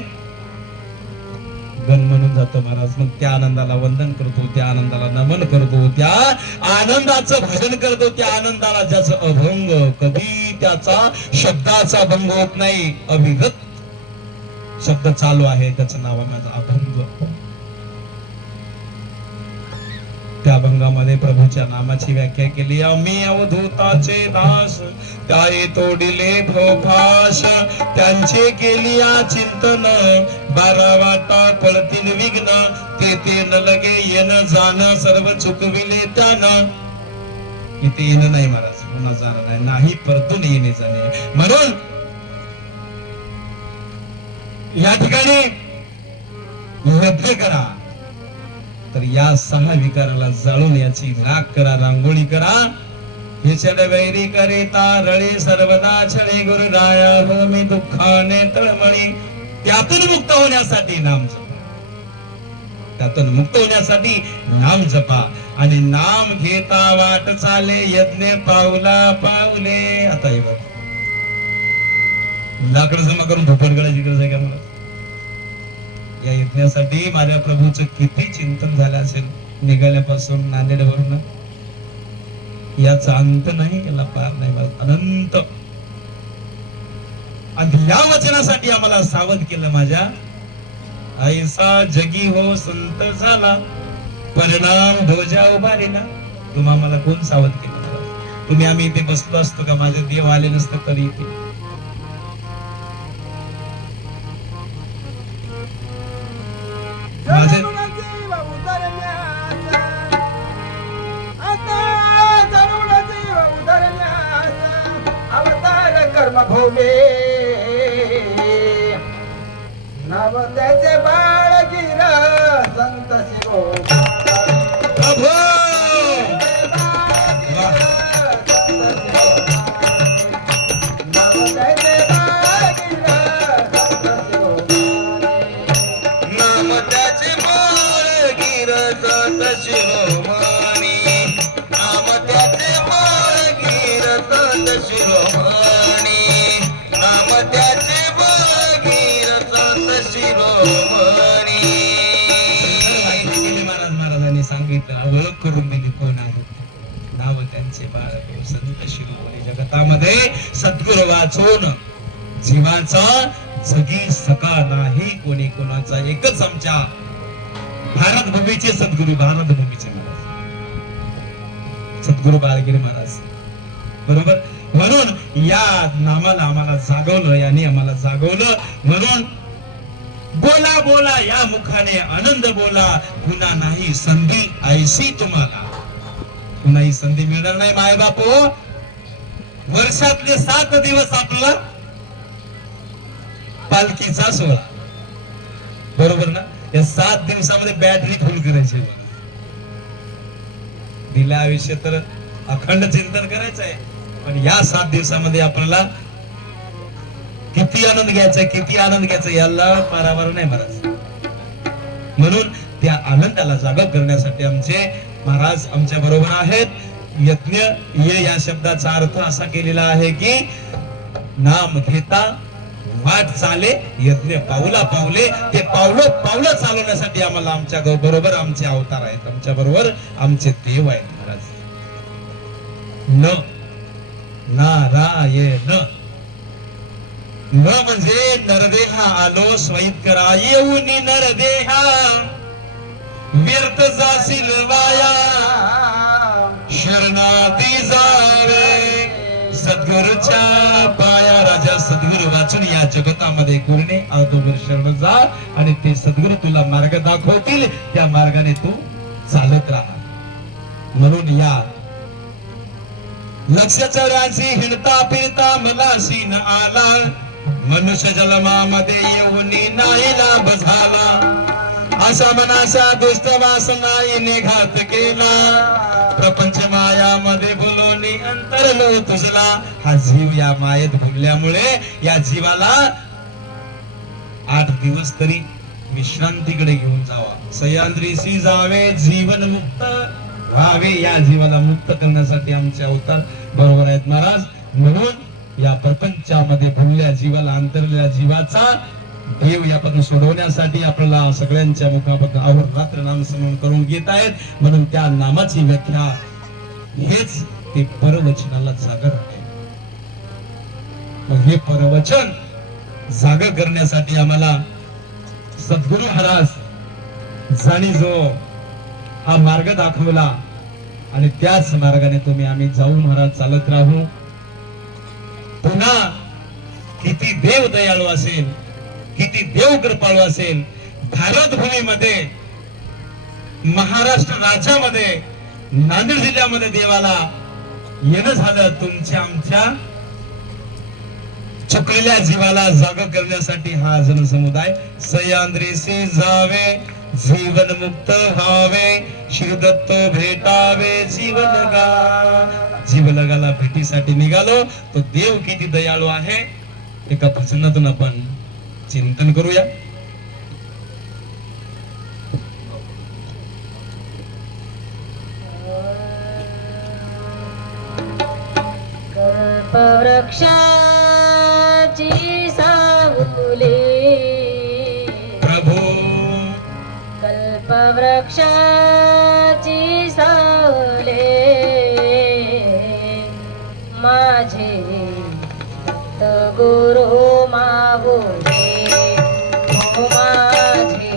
गण म्हणून जातो महाराज मग त्या आनंदाला वंदन करतो त्या आनंदाला नमन करतो त्या आनंदाचं भजन करतो त्या आनंदाला ज्याचं अभंग कधी त्याचा शब्दाचा भंग होत नाही अविरत शब्द चालू आहे त्याचं नाव आहे माझा अभंग त्या अभंगामध्ये प्रभूच्या नामाची व्याख्या केली आम्ही अवधूताचे दास त्याई तोडिले भोभास त्यांचे केली चिंतन 12 वाटा पळतील विघ्न ते न लगे येण जाण सर्व चुकविले त्यानं इथे येणं नाही महाराज पुन्हा जाणं नाही परतून येणे जाणे म्हणून या ठिकाणी यज्ञ करा तर या 6 विकाराला जाळून याची राख करा रांगोळी करा हे छड वैरी करिता रळे सर्वदा छळे गुरुराया हो मी दुःखाने तळमळी त्यातून मुक्त होण्यासाठी नाम जपा त्यातून मुक्त होण्यासाठी नाम जपा आणि नाम घेता वाट चाले यज्ञ पावला पावले आता हे बघ लाकड जमा करून धोपट गळायची गरज आहे का मला या यज्ञासाठी माझ्या प्रभूचं किती चिंतन झालं असेल निघाल्यापासून नांदेडवरून याचा अंत नाही याला पार नाही अनंत आणि या वचनासाठी आम्हाला सावध केलं माझ्या ऐसा जगी हो संत झाला परिणाम ध्वजा उभारेला तुम्हा मला कोण सावध केलं तुम्ही आम्ही इथे बसलो असतो का माझे देव आले नसतं तरी इथे भोगे नव त्याचे बाळगीर संत शिरो प्रभू नाम त्याचे बाळगीर संत शिरोमणी नाम त्याचे बाळगीर संत शिरोमणी त्याचे भगीरथ शिरोमणी महाराजांनी सांगितलं ओळख करून दिली कोण आहे नाव त्यांचे बाळ संत शिरोमणी जगतामध्ये सद्गुरू वाचून जीवाचा जगी सका नाही कोणी कोणाचा एकच आमच्या भारत भूमीचे सद्गुरू भारत भूमीचे महाराज सद्गुरू बाळगिरी महाराज बरोबर म्हणून या नामाला आम्हाला जागवलं याने आम्हाला जागवलं म्हणून बोला बोला या मुखाने आनंद बोला पुन्हा नाही संधी ऐशी तुम्हाला पुन्हा ही संधी मिळणार नाही माय बापू वर्षातले 7 दिवस आपला पालखीचा सोहळा बरोबर ना या 7 दिवसामध्ये बॅटरी फुल करायची दिल्या आयुष्य तर अखंड चिंतन करायचं आहे पण या 7 दिवसामध्ये आपल्याला किती आनंद घ्यायचा, किती आनंद घ्यायचा याला पारावार नाही महाराज. म्हणून त्या आनंदाला जागा करण्यासाठी आमचे महाराज आमच्या बरोबर आहेत. यज्ञ ये या शब्दाचा अर्थ असा केलेला आहे की नाम घेता वाट चाले, यज्ञ पावला पावले. ते पावलं पावलं चालवण्यासाठी आम्हाला आमच्या बरोबर आमचे अवतार आहेत, आमच्या बरोबर आमचे देव आहेत महाराज. न नारायण न म्हणजे नरदेहा आलो स्वैत करा येऊन नरदेहा व्यर्थ जाशील वाया शरणाती जावे सद्गुरूच्या पाया. राजा सद्गुरू वाचून या जगतामध्ये गुरुने अगोदर शरण जा आणि ते सद्गुरू तुला मार्ग दाखवतील, त्या मार्गाने तू चालत राहा. म्हणून या लक्षाच्या राशी हिंडता फिरता मला सीन आला, मनुष्य जन्मामध्ये येऊन नाही लाभ झाला. अशा मनाशा दुष्ट वासनाईने घात केला, प्रपंच मायामध्ये बोलून अंतरलो तुझला. हा जीव या मायेत भुलल्यामुळे या जीवाला 8 दिवस तरी विश्रांतीकडे घेऊन जावा, सह्याद्रीशी जावे जीवन मुक्त व्हावे. या जीवाला मुक्त करण्यासाठी आमचे अवतार बरोबर आहेत महाराज. म्हणून या प्रपंचामध्ये भुलल्या जीवाला, अंतरलेल्या जीवाचा देव यापासून सोडवण्यासाठी आपल्याला सगळ्यांच्या मुखापासून अहोरात्र नाम स्मरण करून घेत आहेत. म्हणून त्या नामाची व्याख्या हेच ते परवचनाला जागर आहे. मग हे परवचन जागर करण्यासाठी आम्हाला सद्गुरु महाराज जाणीजो हा मार्ग दाखवला आणि त्याच मार्गाने आम्ही जाऊ महाराज, चालत राहू. पुन्हा किती देव दयाळू असेल, किती देव कृपाळू असेल. भारत भूमीमध्ये, महाराष्ट्र राज्यामध्ये, नांदेड जिल्ह्यामध्ये देवाला येणं झालं तुमच्या आमच्या चुकलेल्या जीवाला जागा करण्यासाठी. हा जनसमुदाय सह्याद्रीशी जावे जीवन मुक्त व्हावे, शिवदत्त भेटावे जीवलगा. जीवलगाला भेटीसाठी निघालो. तो देव किती दयाळू आहे एका भजनातून आपण चिंतन करूया. कल्पवृक्षाची सावली प्रभू, कल्पवृक्षाची सावली माझे गुरु मागुले हो माझे.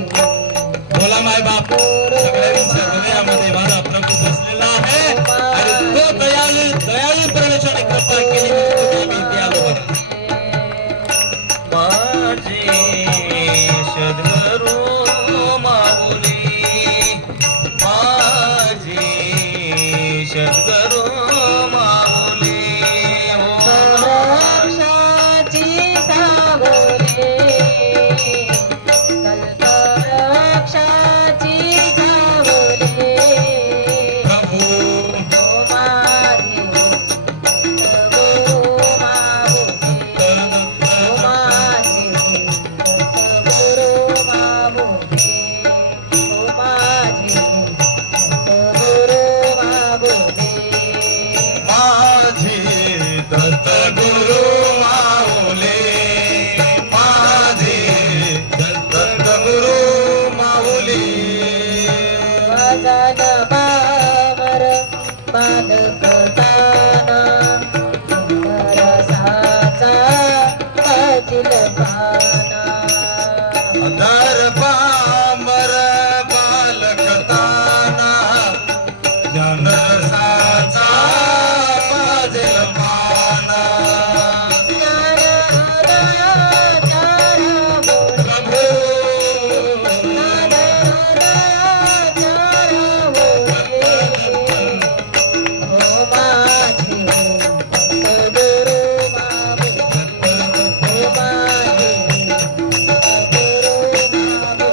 बोला माय बाप. सगळ्यांच्या हृदयामध्ये माझा प्रभू बसलेला आहे आणि तो दयाळू दयाळू परमेश्वराने कृपा केली म्हणून आम्ही इथे आलो बघा. माझे सद्गुरू माऊली, माझे सद्गुरू माऊली. वृक्षाची सावली, कल्पवृक्षाची सावली प्रभू, हो माझे गुरु मागुले हो माझे गुरु मागुले हो माझे गुरु मागुले. माझे दत्त गुरु माऊले, माझे दत्त गुरु माऊली. माझा नबावर बालकताना रसाचा पाजील पाना. दर पामर बालकताना जनरसाचा पाजेल पाना. ज्ञान हृदयाचा राहुले, प्रभू, ज्ञान हृदयाचा राहुले हो माझे गुरु मागुले हो माझे गुरु मागुले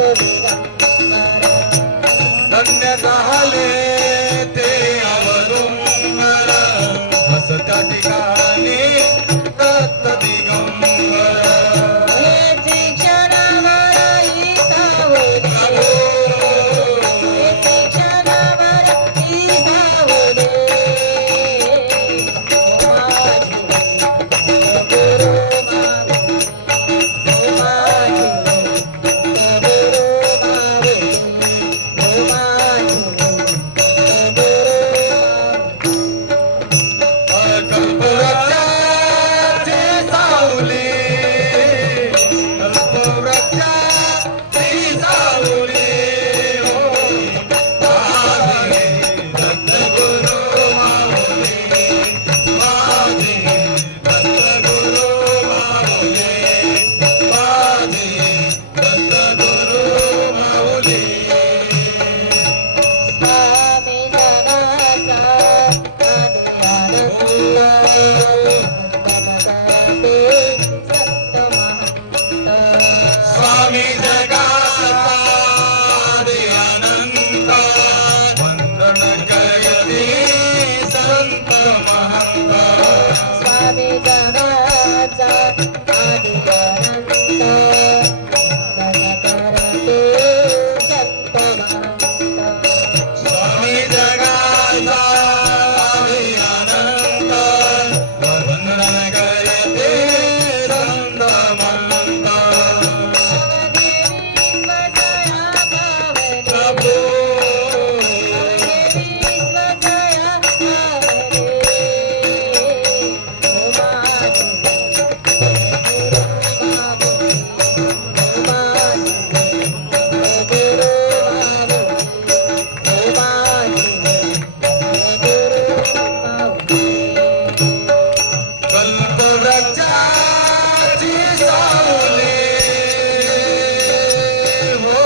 दिगंबरा धन्य झाले ते अवडुंगर वसत्या ठिकाणी दत्त दिगंबर हेची क्षणावर ही सावली हेची क्षणावर ही सावली ओ माझी गुरु माऊली ओ माझी गुरु माऊली ओ माझी कल्पवृक्षाची सावली कल्पवृक्षाची सावली हो माझी दत्तगुरु माऊली माझी दत्तगुरु माऊली माझी दत्तगुरु माऊली स्वामी जनाचा स्वामी जगाचा आनंद वंदन करती संत महंत स्वामी जनाचा आदिगणंत करते संत महंत स्वामी जगाचा आनंद वंदन करती संत महंत प्रभू कल्पवृक्षाची सावली हो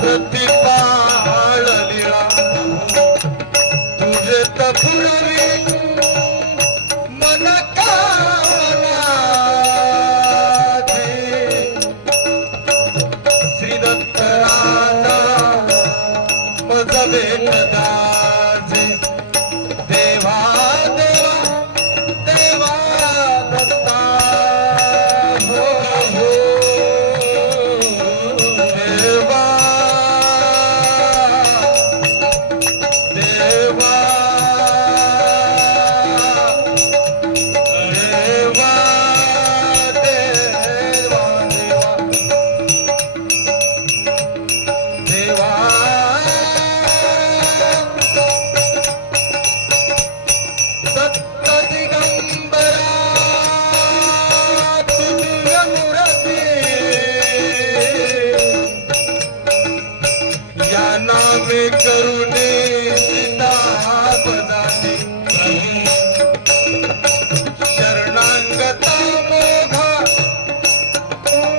प्रतिपाळ लीळा तुझे तपुरवी मन कामनाची श्री दत्त राजा मज भेटदाजी देवा देवा देवा दत्ता हो हो देवा देवा देवा देवा दत्त दिगंबरा तुझ्या मूर्ती या नामे करुणे सीता पदाची शरणांगता मोघा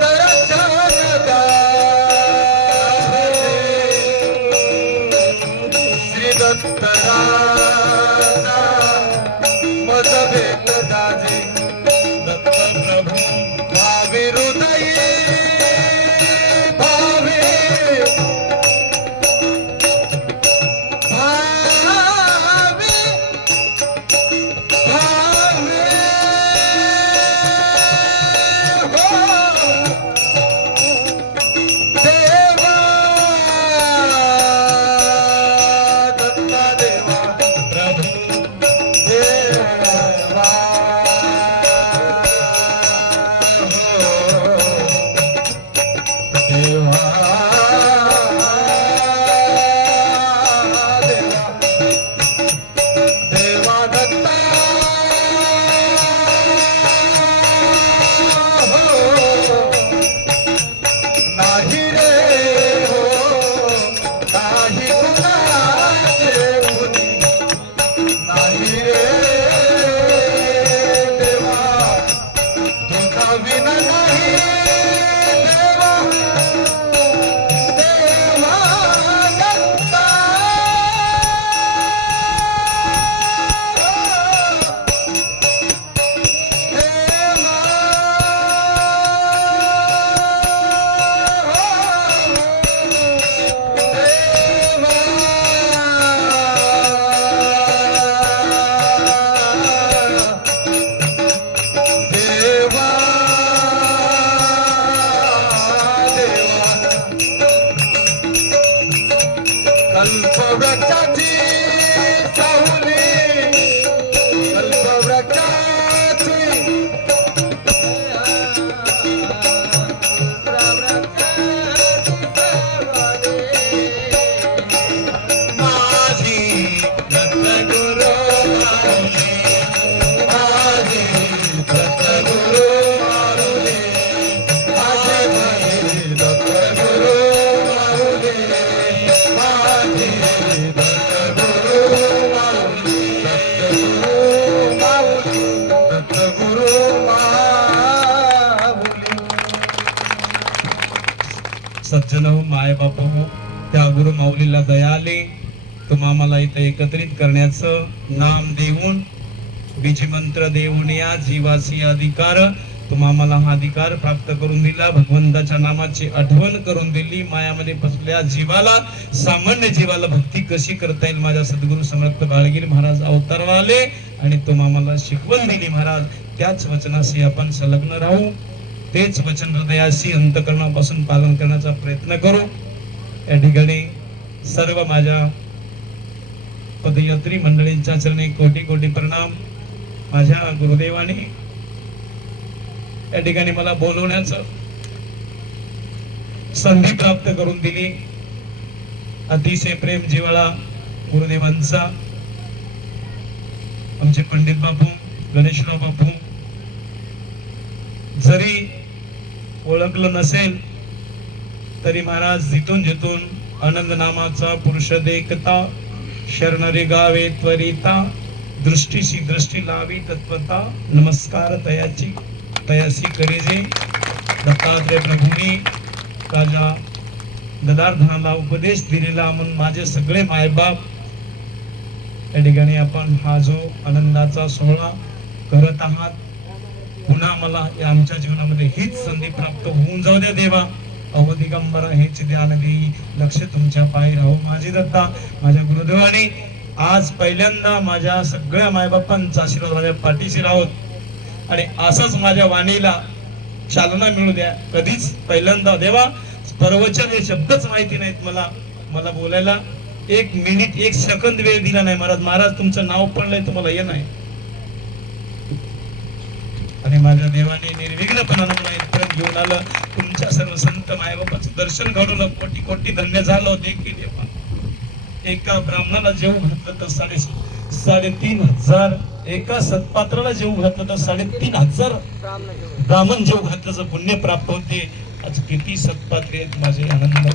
दर्शन श्री दत्त राजा मज भेटदाजी दत्त प्रभू भावी हृदयी भावी भावी भावी हो देवा दत्ता देवा प्रभू देवा देवा देवा दत्ता हो नाही रे हो नाही कुणाचे मुनी नाही रे देवा तुझा विना नाही देवा देवा दत्ता देवा कल्पवृक्षाची सावली कल्पवृक्षाची माझी दत्तगुरु माऊली माझी दत्तगुरु माऊली माझी दत्तगुरु माऊली माझी दत्तगुरु माऊली दत्तगुरु माऊली सज्जन हो माय बाप हो त्या गुरु माऊलीला दया आली तुम्हा मला इथे एकत्रित करण्याचं नाम देऊन बीज मंत्र देऊन या जीवाची अधिकार तुम्हा मला हा अधिकार प्राप्त करून दिला भगवंताच्या नामाची आठवण करून दिली मायामध्ये फसल्या जीवाला सामान्य जीवाला भक्ती कशी करता येईल माझ्या सद्गुरु समर्थ बाळगीर महाराज अवतार आले आणि तुम्हा मला शिकवण दिली महाराज त्याच वचनाशी आपण संलग्न राहू तेच वचन हृदयाशी अंतकरणापासून पालन करण्याचा प्रयत्न करू या ठिकाणी सर्व माझ्या पदयात्री मंडळींच्या चरणी कोटी कोटी प्रणाम माझ्या गुरुदेवाने या ठिकाणी मला बोलवण्याचं संधी प्राप्त करून दिली अतिशय प्रेम जिव्हाळा गुरुदेवांचा आमचे पंडित बापू गणेशराव बापू जरी ओळखलं नसेल तरी महाराज जिथून जिथून आनंद नामाचा पुरुष देखता शरणरे गावे त्वरिता दृष्टीशी दृष्टी लावी तत्वता नमस्कार तयासी करेजे दत्तात्रय प्रभूंनी राजा गदार्धनाला उपदेश दिलेला म्हणून माझे सगळे मायबाप या ठिकाणी आपण हा जो आनंदाचा सोहळा करत आहात, पुन्हा मला या आमच्या जीवनामध्ये हीच संधी प्राप्त होऊन जाऊ द्या देवा. अहो दिगंबरा हेच ध्यान देई, लक्ष तुमच्या पायी राहो माझी दत्ता. माझ्या गुरुदेवाने आज पहिल्यांदा माझ्या सगळ्या मायबापांचा आशीर्वाद माझ्या पाठीशी राहोत आणि असंच माझ्या वाणीला चालना मिळू द्या. कधीच पहिल्यांदा देवा प्रवचन हे शब्दच माहिती नाहीत मला बोलायला 1 मिनिट 1 सेकंद वेळ दिला नाही महाराज. महाराज तुमचं नाव पडलंय तुम्हाला ये नाही आणि माझ्या देवाने निर्विघ्नपणानं मला इथपर्यंत घेऊन आलं. तुमच्या सर्व संत मायबापाचं दर्शन घडवलं, कोटी कोटी धन्य झालं देखील देवा. एका ब्राह्मणाला जेव घातलं तर 3,500, एका सत्पात्राला जेव घातलं तर 3,500 ब्राह्मण जेव घातल्याचं पुण्य प्राप्त होते. आज किती सत्पात्रे आहेत माझे आनंद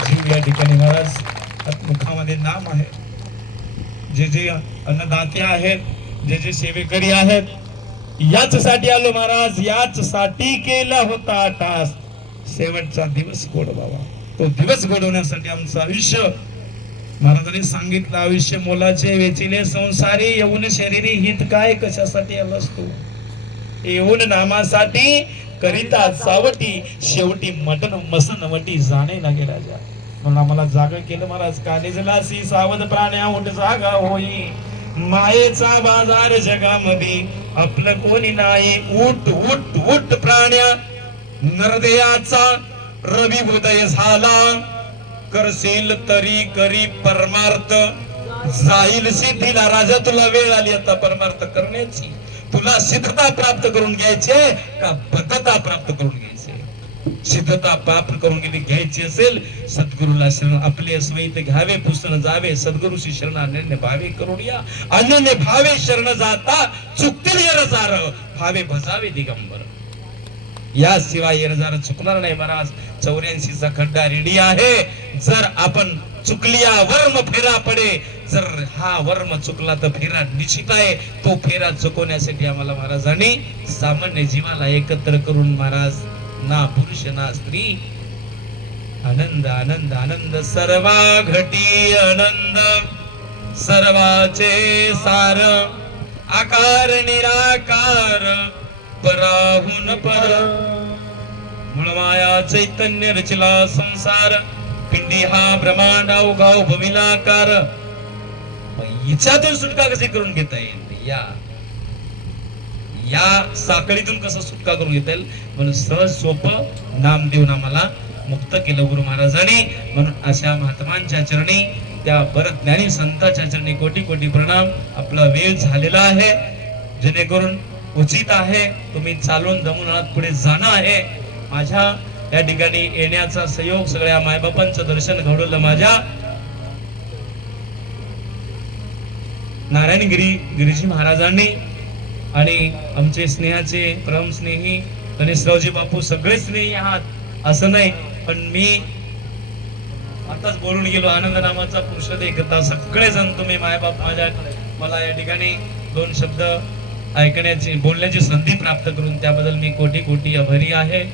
जीव या ठिकाणी महाराज. मुखामध्ये नाम आहे, जे अन्नदाते आहेत, जे सेवेकरी आहेत, याचसाठी आलो महाराज, याचसाठी केला होता टास. शेवटचा दिवस गोड बाबा, तो दिवस घडवण्यासाठी आमचं आयुष्य महाराजांनी सांगितलं, आयुष्य मोलाचे वेचिले संसारी, येऊन शरीरी हित काय कशासाठी आलास तू, येऊन नामासाठी करिता सावटी, शेवटी मटन मसनवटी जाणे लागे राजा. म्हणून आम्हाला जागा केलं महाराज. कानिजलासी सावध प्राण्या उठ जागा होई, मायेचा बाजार जगामध्ये आपलं कोणी नाही. उठ उठ उठ प्राण्या, नरदेयाचा रवी उदय झाला, करशील तरी करी परमार्थ, जाईल सिद्धीला. राजा तुला वेळ आली आता परमार्थ करण्याची. तुला सिद्धता प्राप्त करून घ्यायचे का बद्धता प्राप्त करून घ्यायचे? सिद्धता प्राप्त करून घ्यायची असेल सद्गुरूला शरण आपले स्वैत घ्यावे, पुस्तन जावे सद्गुरूशी शरण अनन्य भावे करून या. अनन्य भावे शरण जाता चुकतील येरजार, भावे भजावे दिगंबर. याशिवाय येरजार चुकणार नाही महाराज. 84चा खड्डा रेडी आहे. जर आपण चुकलिया वर्म फेरा पडे, जर हा वर्म चुकला तर फेरा निश्चित आहे. तो फेरा चुकवण्यासाठी आम्हाला महाराजांनी सामान्य जीवाला एकत्र करून महाराज, ना पुरुष ना स्त्री, आनंद आनंद आनंद सर्वा घटी आनंद, सर्वाचे सार आकार निराकार, पराहुन पर मूळमाया चैतन्य रचिला संसार, पिंडी हा ब्रह्मांड अवघाव भविलाकार. हिच्यातून सुटका कशी करून घेता येईल, या साखळीतून कसं सुटका करून घेता येईल म्हणून सहज सोपं नामदेव नामाला मुक्त केलं गुरु महाराजांनी. म्हणून अशा महात्मांच्या चरणी, त्या परत ज्ञानी संतांच्या चरणी कोटी कोटी प्रणाम. आपला वेळ झालेला आहे, जेणेकरून उचित आहे तुम्ही चालून दमून पुढे जाणं आहे. माझ्या या ठिकाणी येण्याचा सहयोग सगळ्या मायबापांचं दर्शन घडवलं माझ्या गिरीजी महाराजांनी आणि आमचे स्नेहाचे परम स्नेही गणेशरावजी बापू सगळे स्नेही आहात असं नाही, पण मी आताच बोलून गेलो आनंद नामाचा पुरुषद एकता. सगळेजण तुम्ही मायबाप माझ्या मला या ठिकाणी 2 शब्द ऐकण्याची बोलण्याची संधी प्राप्त करून त्याबद्दल मी कोटी कोटी आभारी आहे.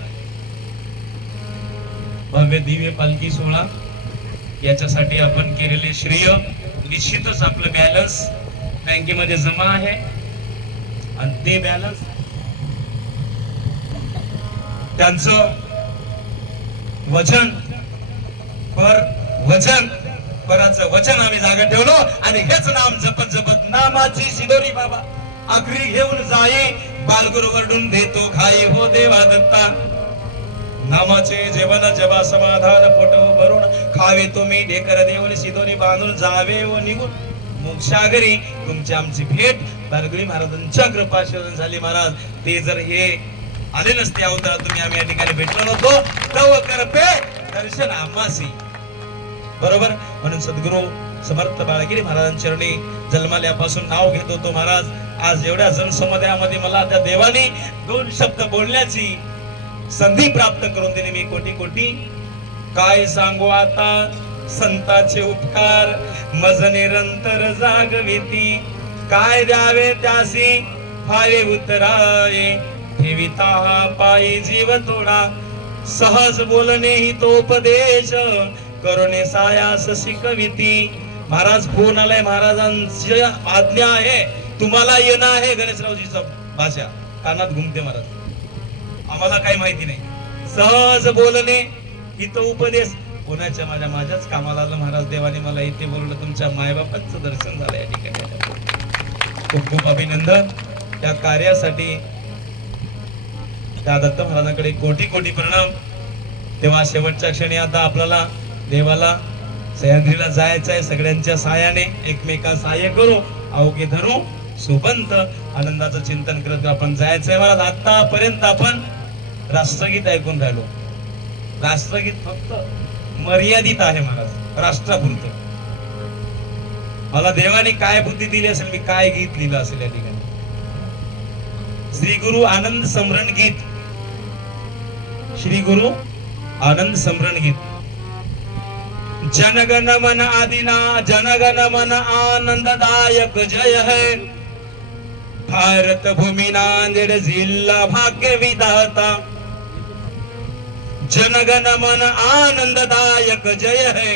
भव्य दिव्य पालखी सोहळा याच्यासाठी आपण केलेले श्रेय निश्चितच आपलं बॅलन्स बँकेमध्ये जमा आहे आणि ते बॅलन्स त्यांचं वचन पराचं वचन आम्ही जागा ठेवलो आणि हेच नाम जपत जपत नामाची शिदोरी बाबा आखरी घेऊन जाई, बालगुरु वरडून देतो खाई हो देवा दत्ता. नामाचे जेवण जबा समाधान पोट भरून खावे तुम्ही ढेकर देऊन शिदोरी बांधून जावे व निघून मोक्षागरी. तुमची आमची भेट बालगुरी महाराजांच्या कृपा झाली महाराज. ते जर हे आले नसते अवतार तुम्ही आम्ही या ठिकाणी भेटलो नव्हतो. तव करपे दर्शन आम्हासी बरोबर. म्हणून सद्गुरु समर्थ बाळगिरी महाराजांच्या चरणी जन्मल्यापासून नाव घेत होतो महाराज. आज एवढ्या जनसमुदायामध्ये मला त्या देवाने 2 शब्द बोलण्याची संधी प्राप्त करून दिली. मी कोटी कोटी काय सांगू आता संताचे उपकार, मज निरंतर जागविती. काय द्यावे त्यासी भावे उतराये, ठेविता हा पायी जीव थोडा. सहज बोलणे ही तोपदेश करुणे सायास शिकविती. महाराज फोन आलाय, महाराजांची आज्ञा आहे, तुम्हाला येणं आहे. गणेशरावजीचा भाषा कानात घुमते महाराज, आम्हाला काही माहिती नाही. सहज बोलणे ही तो उपदेश कोणाच्या माझ्याच कामाला आलं. महाराज देवाने मला इथे बोलवलं, तुमच्या मायबापाचं दर्शन झालं या ठिकाणी. खूप खूप अभिनंदन त्या कार्यासाठी. त्या दत्त महाराजांकडे कोटी कोटी प्रणाम. तेव्हा शेवटच्या क्षणी आता आपल्याला देवाला सह्याद्रीला जायचं आहे. सगळ्यांच्या साहाय्याने एकमेका सहाय्य करू, अवघे धरू सुबंत आनंदाचं चिंतन करत आपण जायचंय. महाराज आतापर्यंत आपण राष्ट्रगीत ऐकून राहिलो. राष्ट्रगीत फक्त मर्यादित आहे महाराज, राष्ट्रापुरतं. मला देवाने काय बुद्धी दिली असेल, मी काय गीत लिहिलं असेल या ठिकाणी. श्री गुरु आनंद समरण गीत, श्री गुरु आनंद समरण गीत. जनगण मन आदिना जनगण मन आनंददायक जय है. भारत भूमी नांदेड जिल्हा भाग्य विधाता. जनगण मन आनंददायक जय है.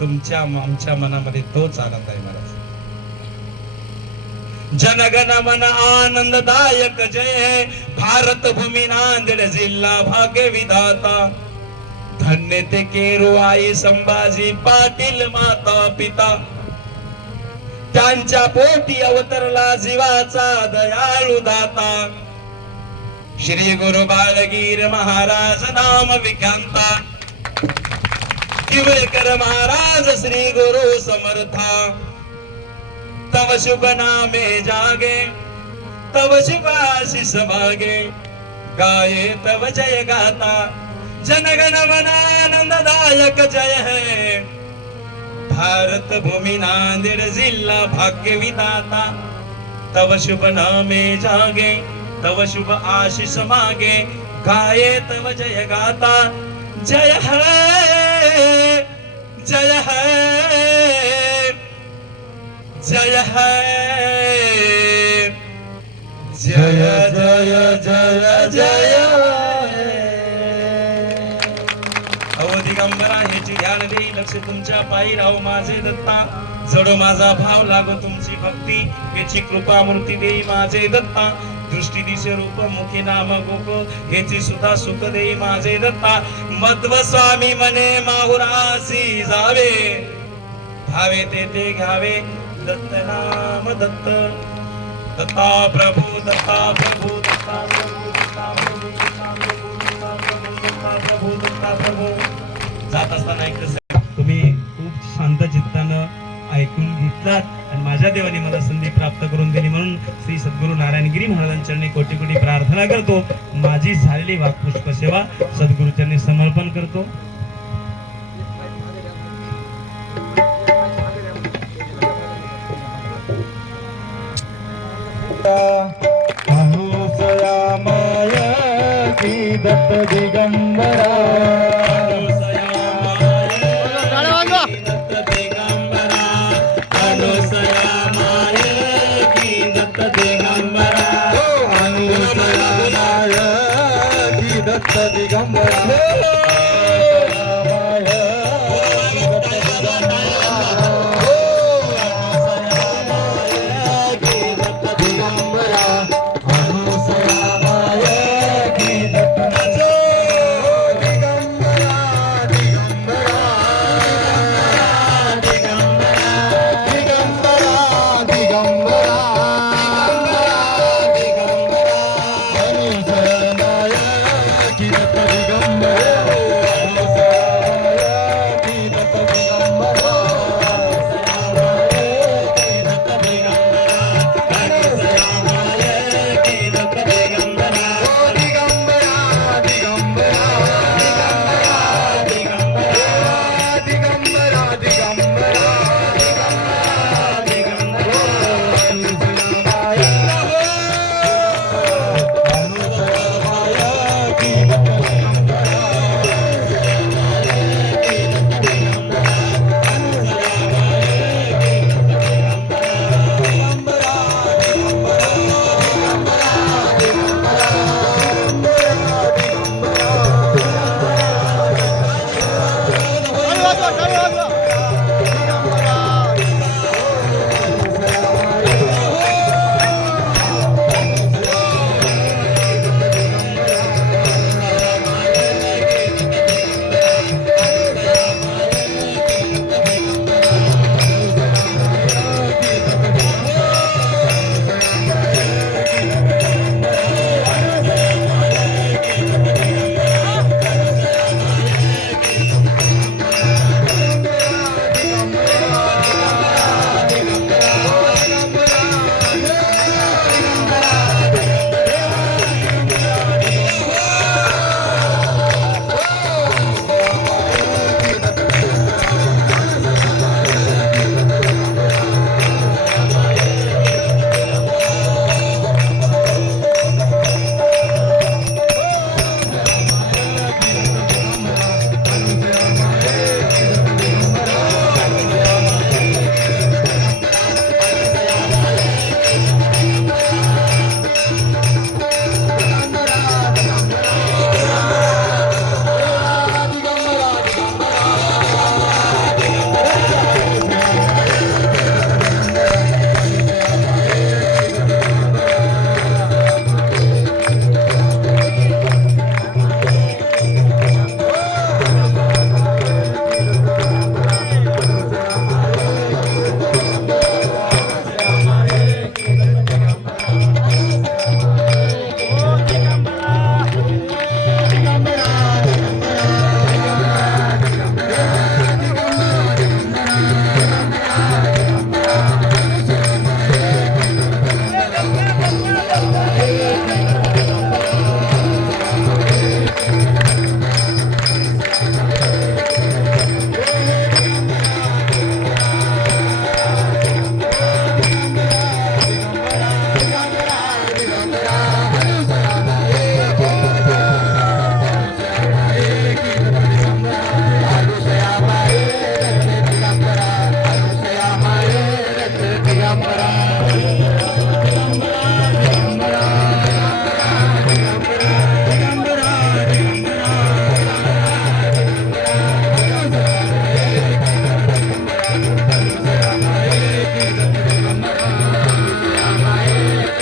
तुमच्या आमच्या मनामध्ये तोच आनंद आहे महाराज. जनगण मन आनंददायक जय है. भारत भूमी नांदेड जिल्हा भाग्य विधाता. धन्य ते केरू आई संभाजी पाटील माता पिता. त्यांच्या पोटी अवतरला जीवाचा दयाळू दाता. श्री गुरु बाळगीर महाराज नाम विख्यांता. किवळकर महाराज श्री गुरु समर्था. तव शुभ नामे जागे, तव शुभ आशीष मागे, गाये तव जय गाता. जनगण मन आनंददायक जय है. भारत भूमी नांदेड जिल्हा भाग्य विधाता. तव शुभ नामे जागे, तव शुभ आशीष मागे, गाये तव जय गाता. जय है जय है जय है जय जय जय जय. दिगंबरा ह्याची ध्यान देई लक्ष तुमच्या पायी राहू माझे दत्ता. जडो माझा भाव लागो तुमची भक्ती. याची कृपा मूर्ती देई माझे दत्ता. दृष्टी दिशे रूप मुखी नाम गोप ह्याची सुद्धा सुख देई माझे दत्ता. मध्व स्वामी मने माहुरासी जावे. भावे ते घ्यावे दत्त नाम दत्त. दत्ता प्रभू दत्ता प्रभू दत्ता प्रभू दत्ता प्रभू दत्ता प्रभू दत्ता प्रभू दत्ता प्रभू दत्ता प्रभू. जात असताना ऐकत तुम्ही खूप शांत चित्तानं ऐकून घेतलात आणि माझ्या देवाने मला संधी प्राप्त करून दिली म्हणून श्री सद्गुरु नारायणगिरी महाराजांचरणी कोटी कोटी प्रार्थना करतो. माझी झालेली वाक्पुष्प सेवा सद्गुरूचरणी समर्पण करतो. दत्त दिगंबरा. दत्त दिगंबरा.